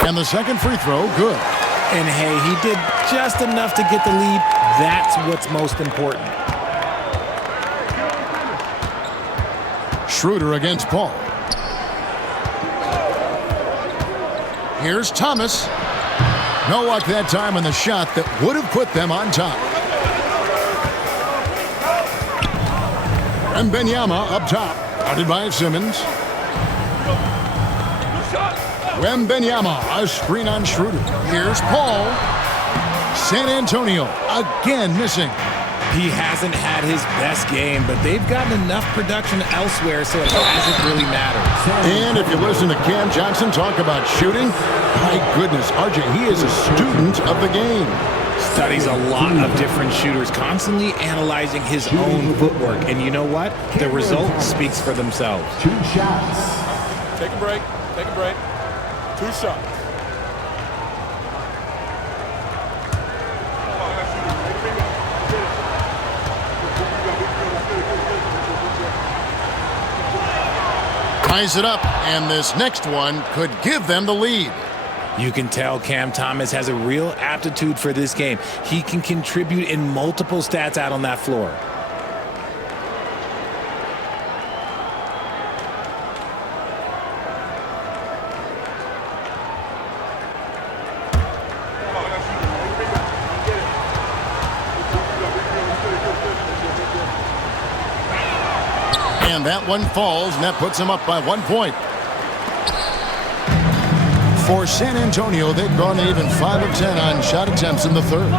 And the second free throw, good. And hey, he did just enough to get the lead, That's what's most important. Schroeder against Paul. Here's Thomas. No luck that time on the shot that would have put them on top. Wembanyama up top, guarded by Simmons. Wembanyama, a screen on Schroeder. Here's Paul. San Antonio again missing. He hasn't had his best game, but they've gotten enough production elsewhere, so it hasn't really mattered. And if you listen to Cam Johnson talk about shooting, my goodness, RJ, he is a student of the game. Studies a lot of different shooters, constantly analyzing his own footwork. And you know what? The result speaks for themselves. 2 shots. Take a break. Take a break. 2 shots. Ties it up, and this next one could give them the lead. You can tell Cam Thomas has a real aptitude for this game. He can contribute in multiple stats out on that floor. And that one falls, and that puts them up by 1 point. For San Antonio, they've gone even 5 of 10 on shot attempts in the third.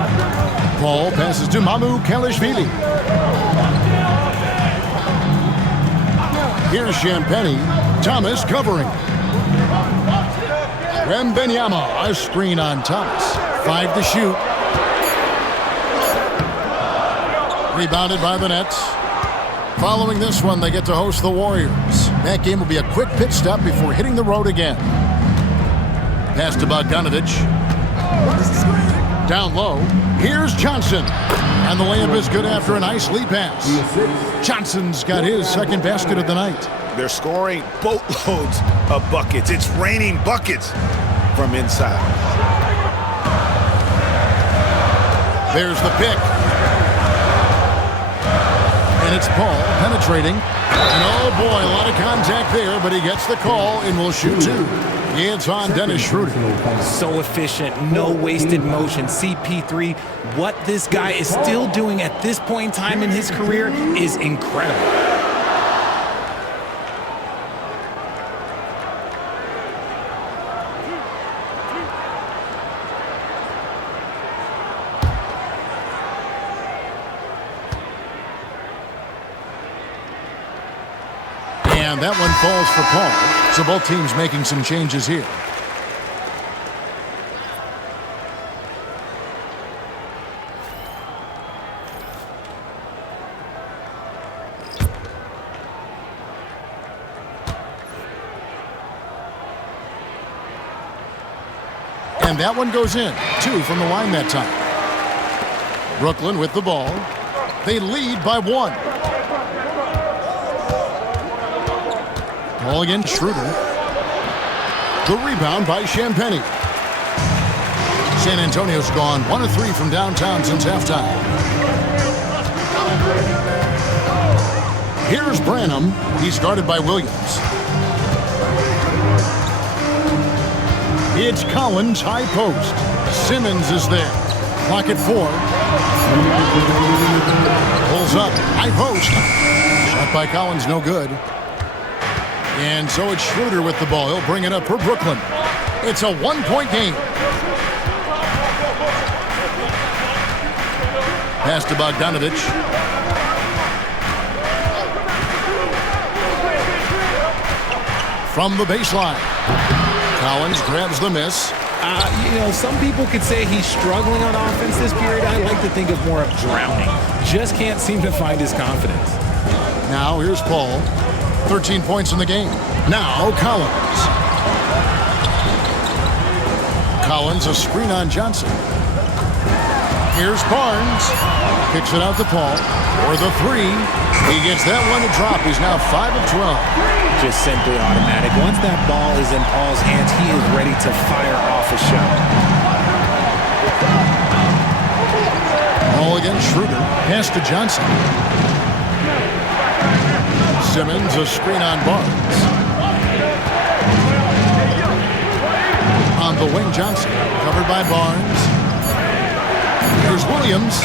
Paul passes to Mamu Kelishvili. Here's Champagny. Thomas covering. Wembanyama, a screen on Thomas. 5 to shoot. Rebounded by the Nets. Following this one, they get to host the Warriors. That game will be a quick pit stop before hitting the road again. Pass to Bogdanovich. Down low. Here's Johnson. And the layup is good after a nice lead pass. Johnson's got his second basket of the night. They're scoring boatloads of buckets. It's raining buckets from inside. There's the pick. And it's Paul penetrating. And oh boy, a lot of contact there, but he gets the call and will shoot 2. It's on Dennis Schroeder. So efficient, no wasted motion. CP3, what this guy is still doing at this point in time in his career is incredible. And that one falls for Paul. So both teams making some changes here. And that one goes in. 2 from the line that time. Brooklyn with the ball. They lead by 1. Ball against Schroeder. The rebound by Champagny. San Antonio's gone 1 of 3 from downtown since halftime. Here's Branham. He's guarded by Williams. It's Collins, high post. Simmons is there. Clock at 4. Pulls up, high post. Shot by Collins, no good. And so it's Schroeder with the ball. He'll bring it up for Brooklyn. It's a 1-point game. Pass to Bogdanovich. From the baseline. Collins grabs the miss. Some people could say he's struggling on offense this period. I like to think of more of drowning. Just can't seem to find his confidence. Now here's Paul. 13 points in the game. Now Collins. Collins, a screen on Johnson. Here's Barnes. Kicks it out to Paul. For the 3. He gets that one to drop. He's now 5 of 12. Just simply automatic. Once that ball is in Paul's hands, he is ready to fire off a shot. Ball Ball against Schroeder. Pass to Johnson. Simmons, a screen on Barnes. On the wing, Johnson. Covered by Barnes. Here's Williams.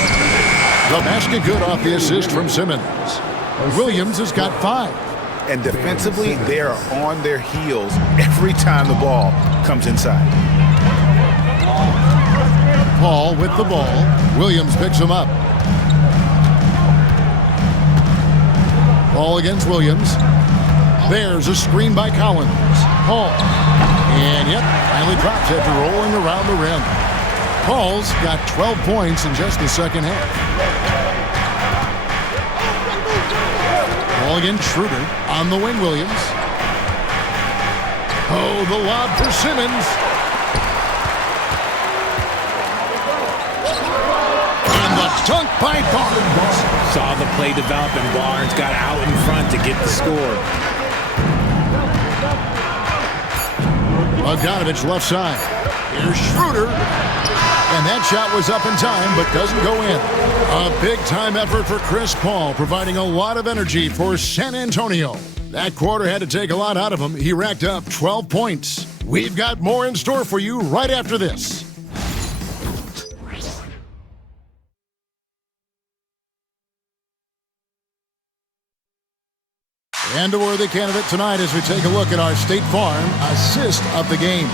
The basket good off the assist from Simmons. Williams has got 5. And defensively, they are on their heels every time the ball comes inside. Paul with the ball. Williams picks him up. Ball against Williams. There's a screen by Collins. Paul. And yep, finally drops after rolling around the rim. Paul's got 12 points in just the second half. Ball against Schroeder. On the wing, Williams. Oh, the lob for Simmons. And the dunk by Barnes. Saw the play develop, and Barnes got out in front to get the score. Bogdanovich left side. Here's Schroeder. And that shot was up in time, but doesn't go in. A big-time effort for Chris Paul, providing a lot of energy for San Antonio. That quarter had to take a lot out of him. He racked up 12 points. We've got more in store for you right after this. And a worthy candidate tonight as we take a look at our State Farm assist of the game.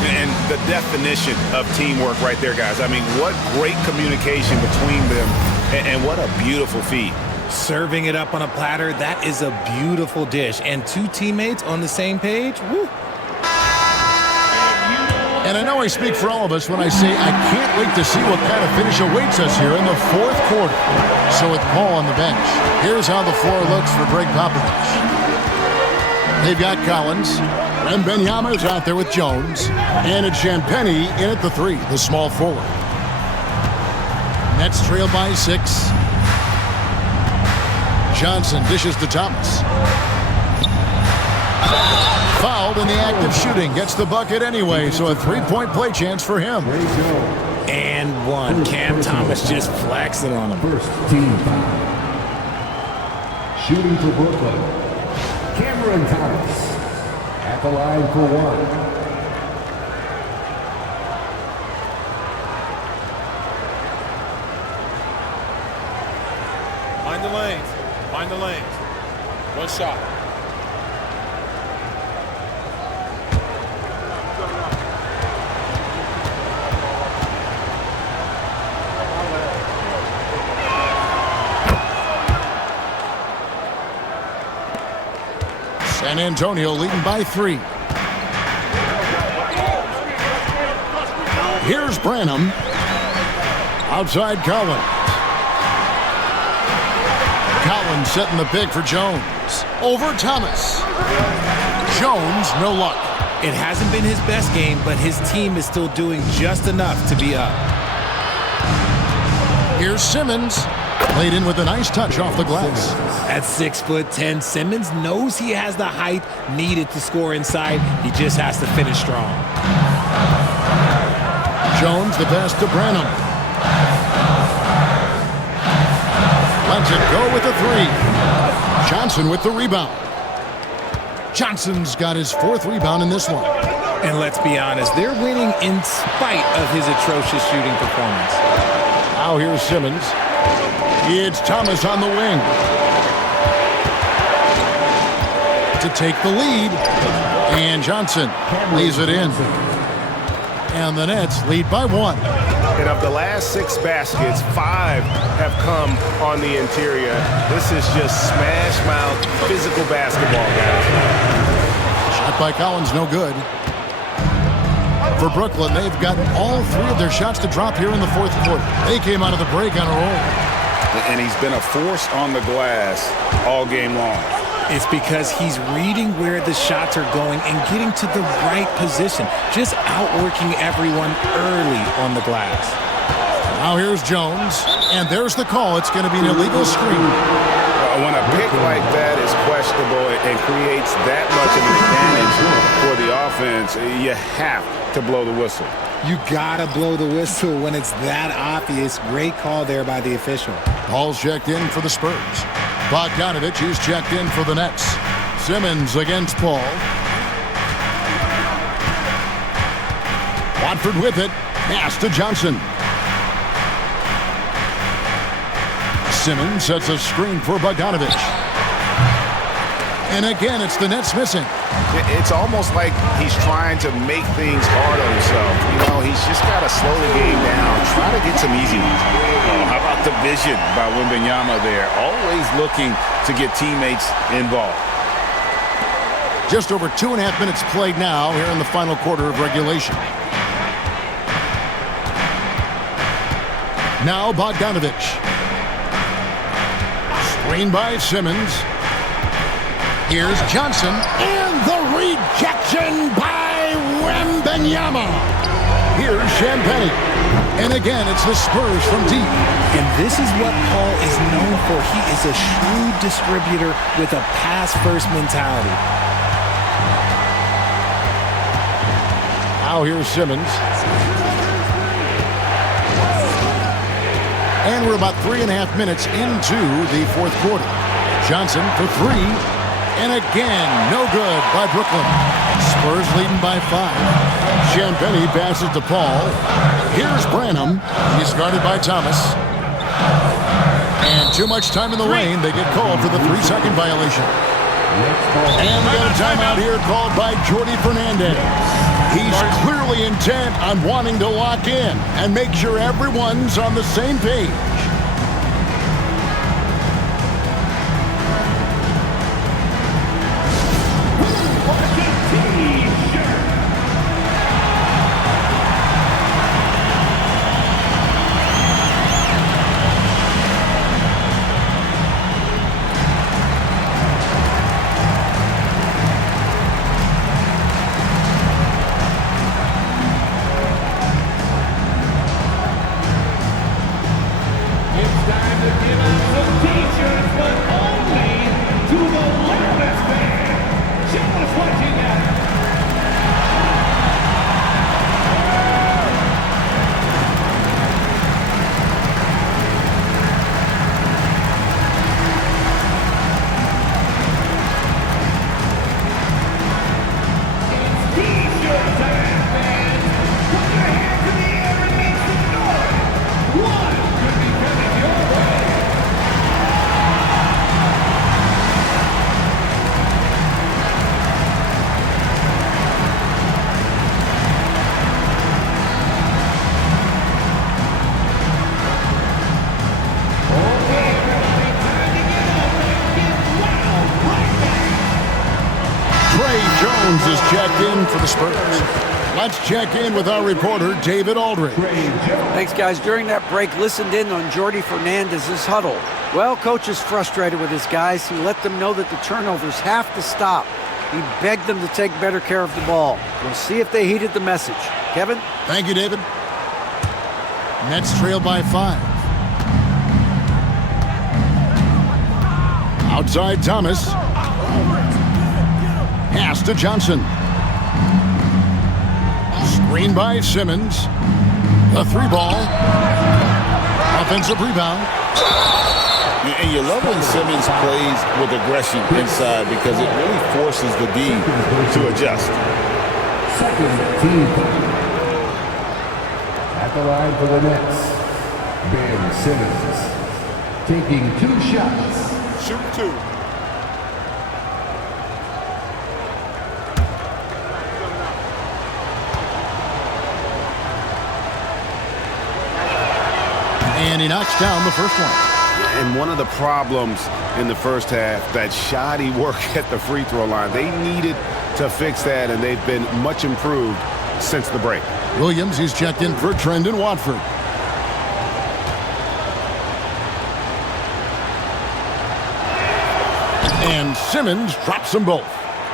And the definition of teamwork right there, guys. I mean, what great communication between them, and what a beautiful feed. Serving it up on a platter, that is a beautiful dish. And 2 teammates on the same page, woo. And I know I speak for all of us when I say I can't wait to see what kind of finish awaits us here in the 4th quarter. So with Paul on the bench, here's how the floor looks for Greg Popovich. They've got Collins. Wembanyama is out there with Jones. And it's Champagnie in at the 3, the small forward. Nets trail by 6. Johnson dishes to Thomas. Fouled in the act of shooting. Gets the bucket anyway, so a 3-point play chance for him. And 1. Cam Thomas just flexing on him. First team foul. Shooting for Brooklyn, Cameron Thomas. At the line for 1. Mind the lanes. Mind the lanes. 1 shot. San Antonio leading by 3. Here's Branham. Outside Collins. Collins setting the pick for Jones. Over Thomas. Jones, no luck. It hasn't been his best game, but his team is still doing just enough to be up. Here's Simmons. Played in with a nice touch off the glass. At 6'10", Simmons knows he has the height needed to score inside. He just has to finish strong. Jones, the pass to Branham. Lets it go with the 3. Johnson with the rebound. Johnson's got his 4th rebound in this one. And let's be honest, they're winning in spite of his atrocious shooting performance. Now here's Simmons. It's Thomas on the wing. To take the lead. And Johnson lays it in. And the Nets lead by 1. And of the last 6 baskets, 5 have come on the interior. This is just smash mouth physical basketball, guys. Shot by Collins, no good. For Brooklyn, they've gotten all 3 of their shots to drop here in the 4th quarter. They came out of the break on a roll. And he's been a force on the glass all game long. It's because he's reading where the shots are going and getting to the right position. Just outworking everyone early on the glass. Now here's Jones. And there's the call. It's going to be an illegal screen. When a pick like that is questionable and creates that much of an advantage for the offense, you have to blow the whistle. You gotta blow the whistle when it's that obvious. Great call there by the official. Paul's checked in for the Spurs. Bogdanovich is checked in for the Nets. Simmons against Paul. Watford with it. Pass to Johnson. Simmons sets a screen for Bogdanovich. And again, it's the Nets missing. It's almost like he's trying to make things hard on himself. You know, he's just got to slow the game down, try to get some easy ones. Oh, how about the vision by Wembanyama there? Always looking to get teammates involved. Just over 2.5 minutes played now here in the final quarter of regulation. Now Bogdanovich. Screen by Simmons. Here's Johnson, and the rejection by Wembanyama. Here's Champagne. And again, it's the Spurs from deep. And this is what Paul is known for. He is a shrewd distributor with a pass-first mentality. Now here's Simmons. And we're about 3.5 minutes into the fourth quarter. Johnson for three. And again, no good by Brooklyn. Spurs leading by 5. Champagne passes to Paul. Here's Branham. He's guarded by Thomas. And too much time in the lane. They get called for the 3-second violation. And we got a timeout here called by Jordi Fernandez. He's clearly intent on wanting to lock in and make sure everyone's on the same page. Is checked in for the Spurs. Let's check in with our reporter, David Aldridge. Thanks, guys. During that break, listened in on Jordi Fernandez's huddle. Well, coach is frustrated with his guys. He let them know that the turnovers have to stop. He begged them to take better care of the ball. We'll see if they heeded the message. Kevin? Thank you, David. Nets trail by 5. Outside Thomas. Pass to Johnson. Screen by Simmons. The 3-ball. Offensive rebound. And you love when Simmons plays with aggression inside because it really forces the D to adjust. Second team. At the line for the Nets, Ben Simmons taking 2 shots. Shoot 2. And he knocks down the first one. And one of the problems in the first half, that shoddy work at the free throw line. They needed to fix that, and they've been much improved since the break. Williams, he's checked in for Trendon Watford. And Simmons drops them both.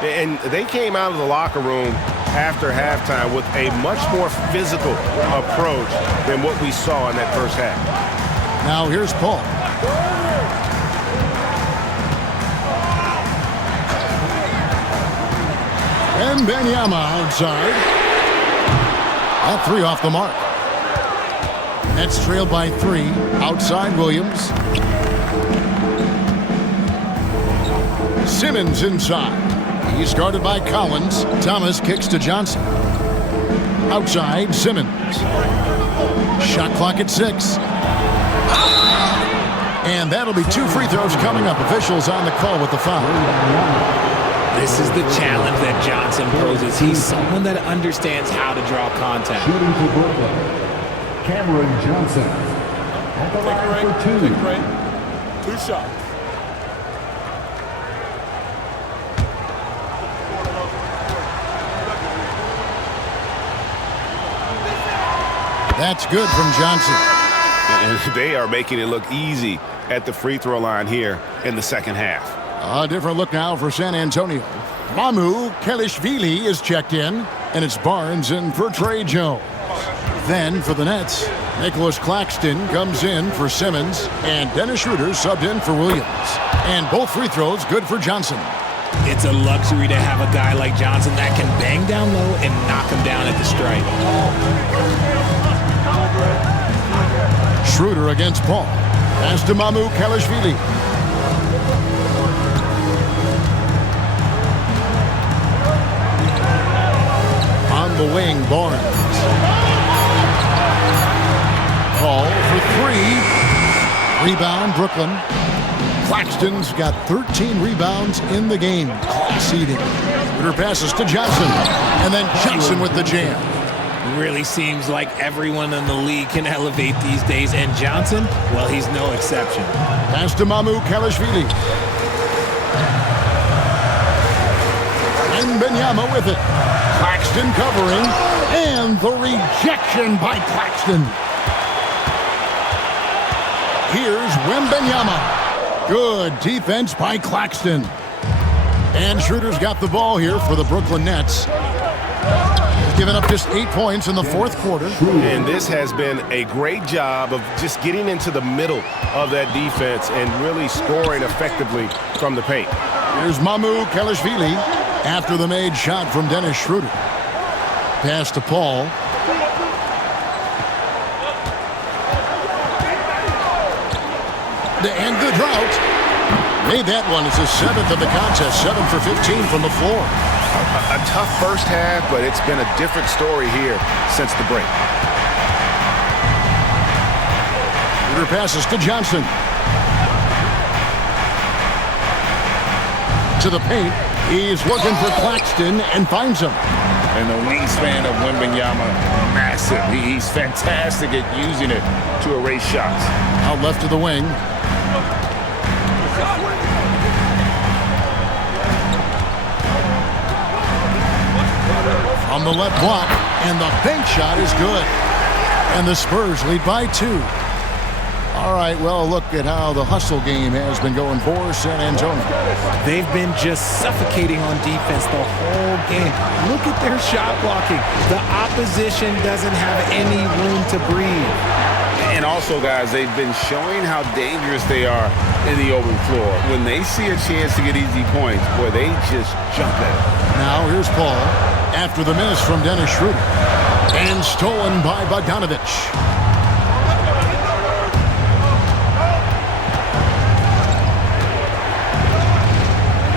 And they came out of the locker room after halftime with a much more physical approach than what we saw in that first half. Now here's Paul. Wembanyama outside. That three off the mark. Nets trailed by 3. Outside Williams. Simmons inside. He's guarded by Collins. Thomas kicks to Johnson. Outside Simmons. Shot clock at 6. And that'll be 2 free throws coming up. Officials on the call with the foul. This is the challenge that Johnson poses. He's someone that understands how to draw contact. Shooting for Brooklyn, Cameron Johnson. At the line for 2. Take break. 2 shots. That's good from Johnson. And they are making it look easy at the free throw line here in the second half. A different look now for San Antonio. Mamu Kelishvili is checked in, and it's Barnes in for Trey Jones. Then for the Nets, Nicholas Claxton comes in for Simmons, and Dennis Schroeder subbed in for Williams. And both free throws good for Johnson. It's a luxury to have a guy like Johnson that can bang down low and knock him down at the stripe. Schroeder against Paul. Pass to Mamu Kelishvili. On the wing, Barnes. Paul for 3. Rebound, Brooklyn. Claxton's got 13 rebounds in the game. Seeding. Schroeder passes to Johnson. And then Johnson with the jam. Really seems like everyone in the league can elevate these days, and Johnson, well, he's no exception. Pass to Mamu Kelishvili. And Benyama with it. Claxton covering, and the rejection by Claxton. Here's Wembanyama. Good defense by Claxton. And Schroeder's got the ball here for the Brooklyn Nets. Giving up just 8 points in the fourth quarter. And this has been a great job of just getting into the middle of that defense and really scoring effectively from the paint. Here's Mamu Kelishvili after the made shot from Dennis Schroeder. Pass to Paul. And the drought. Made that one. It's the 7th of the contest. 7 for 15 from the floor. A tough first half, but it's been a different story here since the break. Schroeder passes to Johnson. To the paint. He's looking for Claxton and finds him. And the wingspan of Wembanyama, massive. He's fantastic at using it to erase shots. Out left to the wing. On the left block, and the bank shot is good. And the Spurs lead by 2. All right, well, look at how the hustle game has been going for San Antonio. They've been just suffocating on defense the whole game. Look at their shot blocking. The opposition doesn't have any room to breathe. And also, guys, they've been showing how dangerous they are in the open floor. When they see a chance to get easy points, boy, they just jump at it. Now here's Paul after the miss from Dennis Schroeder. And stolen by Bogdanovich.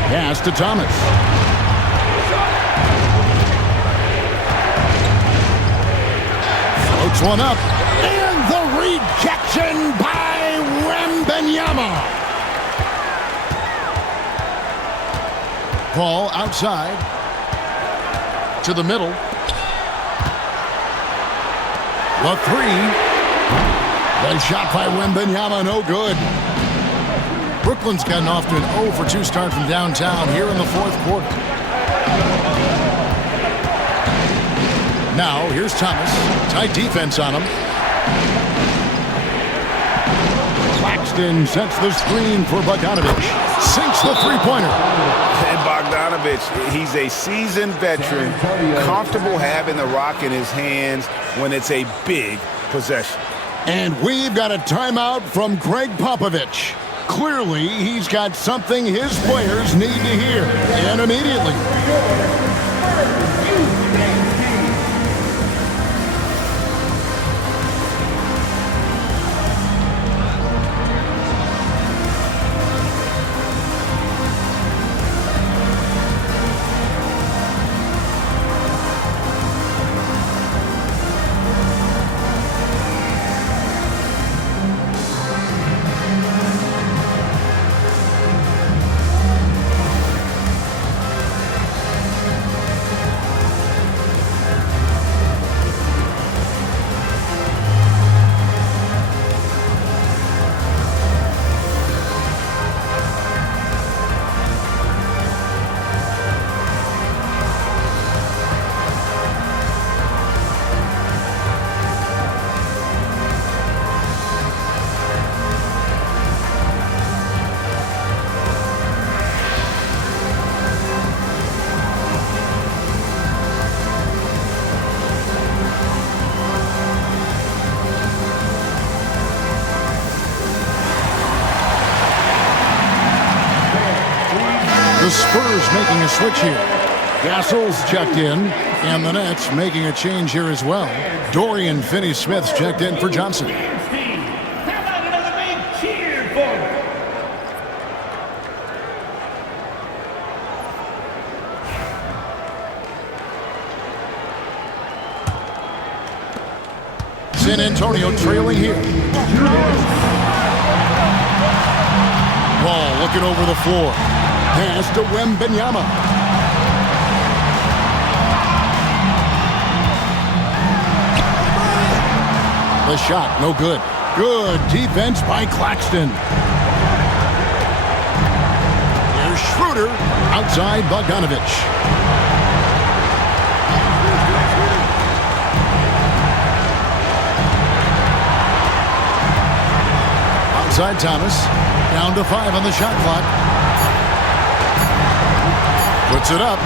Pass to Thomas. Floats one up. And the rejection by Wembanyama. Paul outside. To the middle. The 3. The shot by Wembanyama, no good. Brooklyn's gotten off to an 0 for 2 start from downtown here in the fourth quarter. Now, here's Thomas. Tight defense on him. Claxton sets the screen for Bogdanovich. Sinks the three-pointer. And Bogdanovich, he's a seasoned veteran, comfortable having the rock in his hands when it's a big possession. And we've got a timeout from Greg Popovich. Clearly, he's got something his players need to hear, and immediately. The Spurs making a switch here. Gassol's checked in, and the Nets making a change here as well. Dorian Finney-Smith's checked in for Johnson. San Antonio trailing here. Ball looking over the floor. Pass to Wembanyama. The shot, no good. Good defense by Claxton. Here's Schroeder outside Bogdanovich. Outside Thomas. Down to 5 on the shot clock. Puts it up.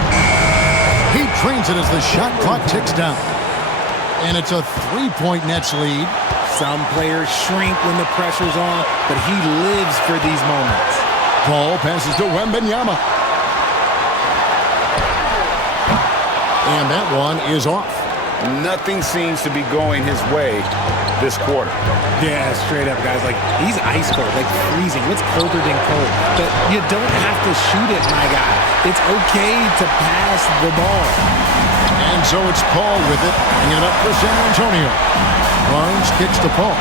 He trains it as the shot clock ticks down. And it's a 3-point Nets lead. Some players shrink when the pressure's on, but he lives for these moments. Ball passes to Wembanyama. And that one is off. Nothing seems to be going his way this quarter. Yeah, straight up, guys. Like, he's ice cold, like freezing. What's colder than cold? But you don't have to shoot it, my guy. It's okay to pass the ball. And so it's Paul with it, bringing it up for San Antonio. Barnes kicks to Paul.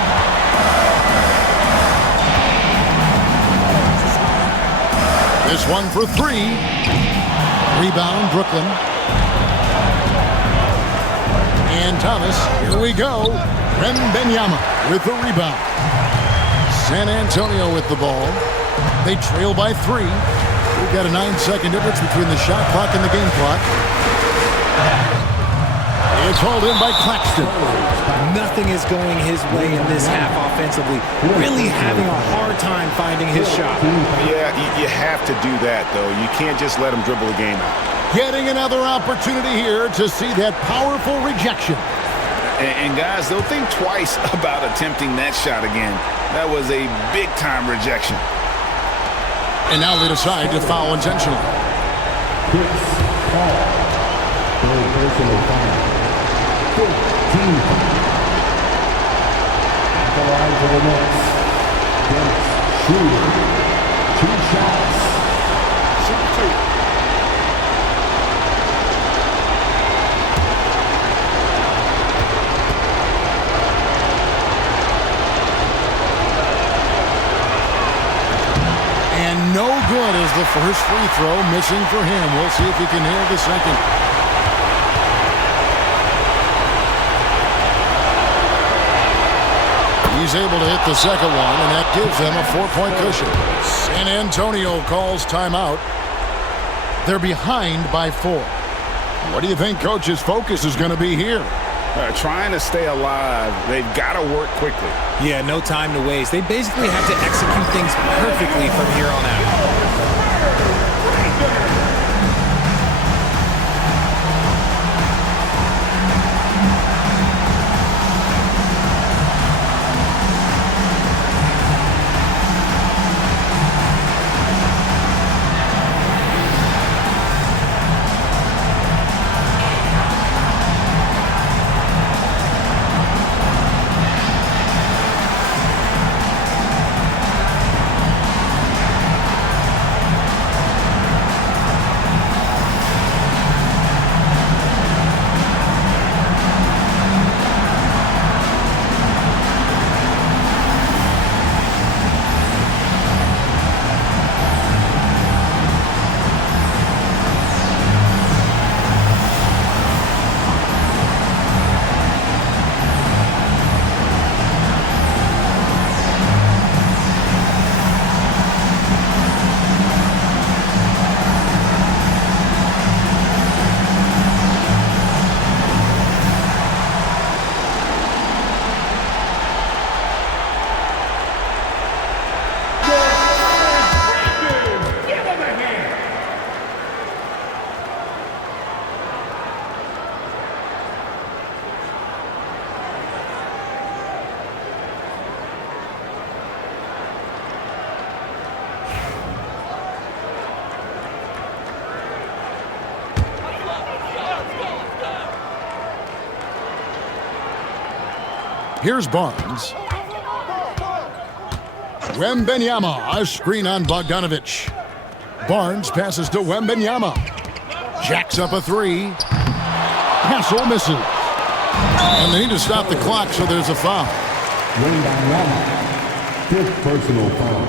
This one for 3. Rebound, Brooklyn. And Thomas, here we go. Wembanyama with the rebound. San Antonio with the ball. They trail by 3. We've got a 9-second difference between the shot clock and the game clock. It's hauled in by Claxton. Nothing is going his way in this half offensively. Really having a hard time finding his shot. Yeah, you have to do that, though. You can't just let him dribble the game out. Getting another opportunity here to see that powerful rejection. And guys, they'll think twice about attempting that shot again. That was a big-time rejection. And now they decide to foul intentionally. At the line for the Nets. Dennis Schroeder. 2 shots. Shoot 2. And no good is the first free throw, missing for him. We'll see if he can nail the second. He's able to hit the second one, and that gives them a 4-point cushion. San Antonio calls timeout. They're behind by 4. What do you think Coach's focus is going to be here? Trying to stay alive. They've got to work quickly. Yeah, no time to waste. They basically have to execute things perfectly from here on out. Here's Barnes. Wembanyama, a screen on Bogdanovich. Barnes passes to Wembanyama. Jacks up a three. Hassel misses. And they need to stop the clock, so there's a foul. Wembanyama, 5th personal foul.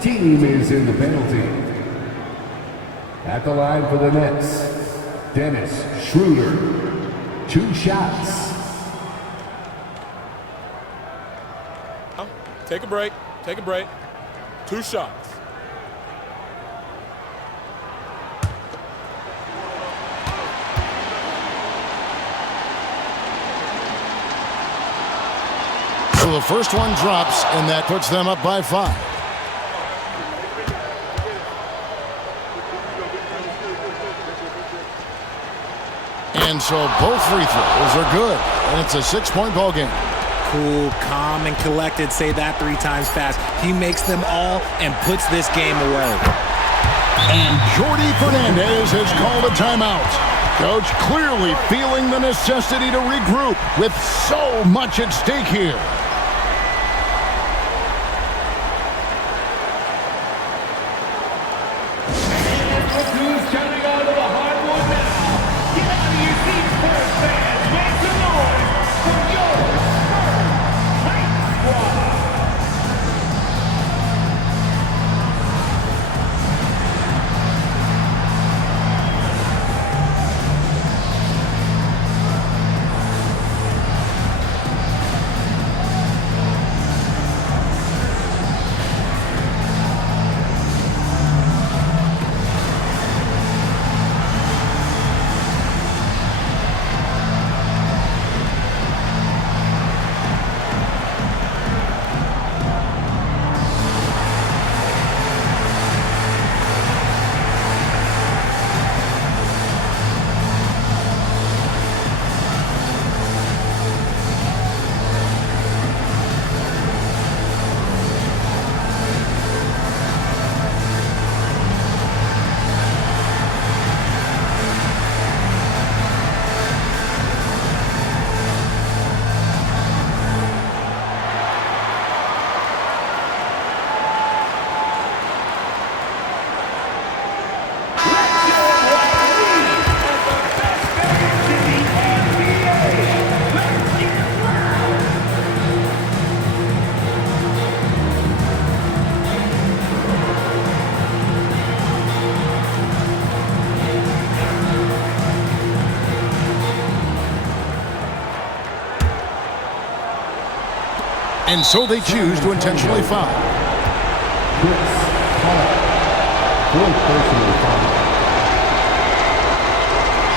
Team is in the penalty. At the line for the Nets, Dennis Schroeder. 2 shots. Take a break. Take a break. 2 shots. So the first one drops, and that puts them up by 5. And so both free throws are good, and it's a 6-point ball game. Cool, calm, and collected. Say that 3 times fast. He makes them all and puts this game away. And Jordi Fernandez has called a timeout. Coach clearly feeling the necessity to regroup with so much at stake here. And so they choose to intentionally foul. Fourth personal foul.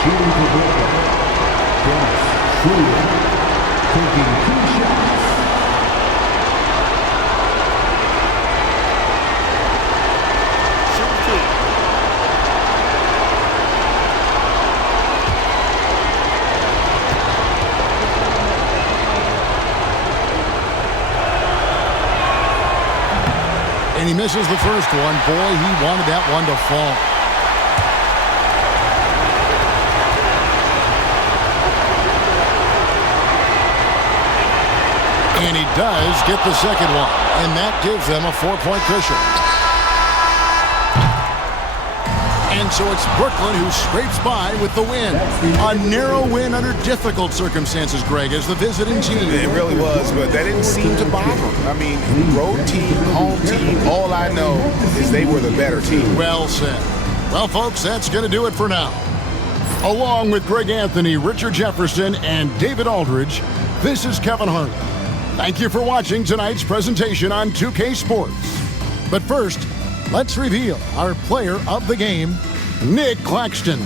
Shooting for Brooklyn. Dennis Schroeder taking 2 shots. And he misses the first one. Boy, he wanted that one to fall. And he does get the second one. And that gives them a 4-point cushion. And so it's Brooklyn who scrapes by with the win. A narrow win under difficult circumstances, Greg, as the visiting team. It really was, but that didn't seem to bother them. I mean, road team, home team, all I know is they were the better team. Well said. Well, folks, that's going to do it for now. Along with Greg Anthony, Richard Jefferson, and David Aldridge, this is Kevin Harlan. Thank you for watching tonight's presentation on 2K Sports. But first, let's reveal our player of the game, Nick Claxton.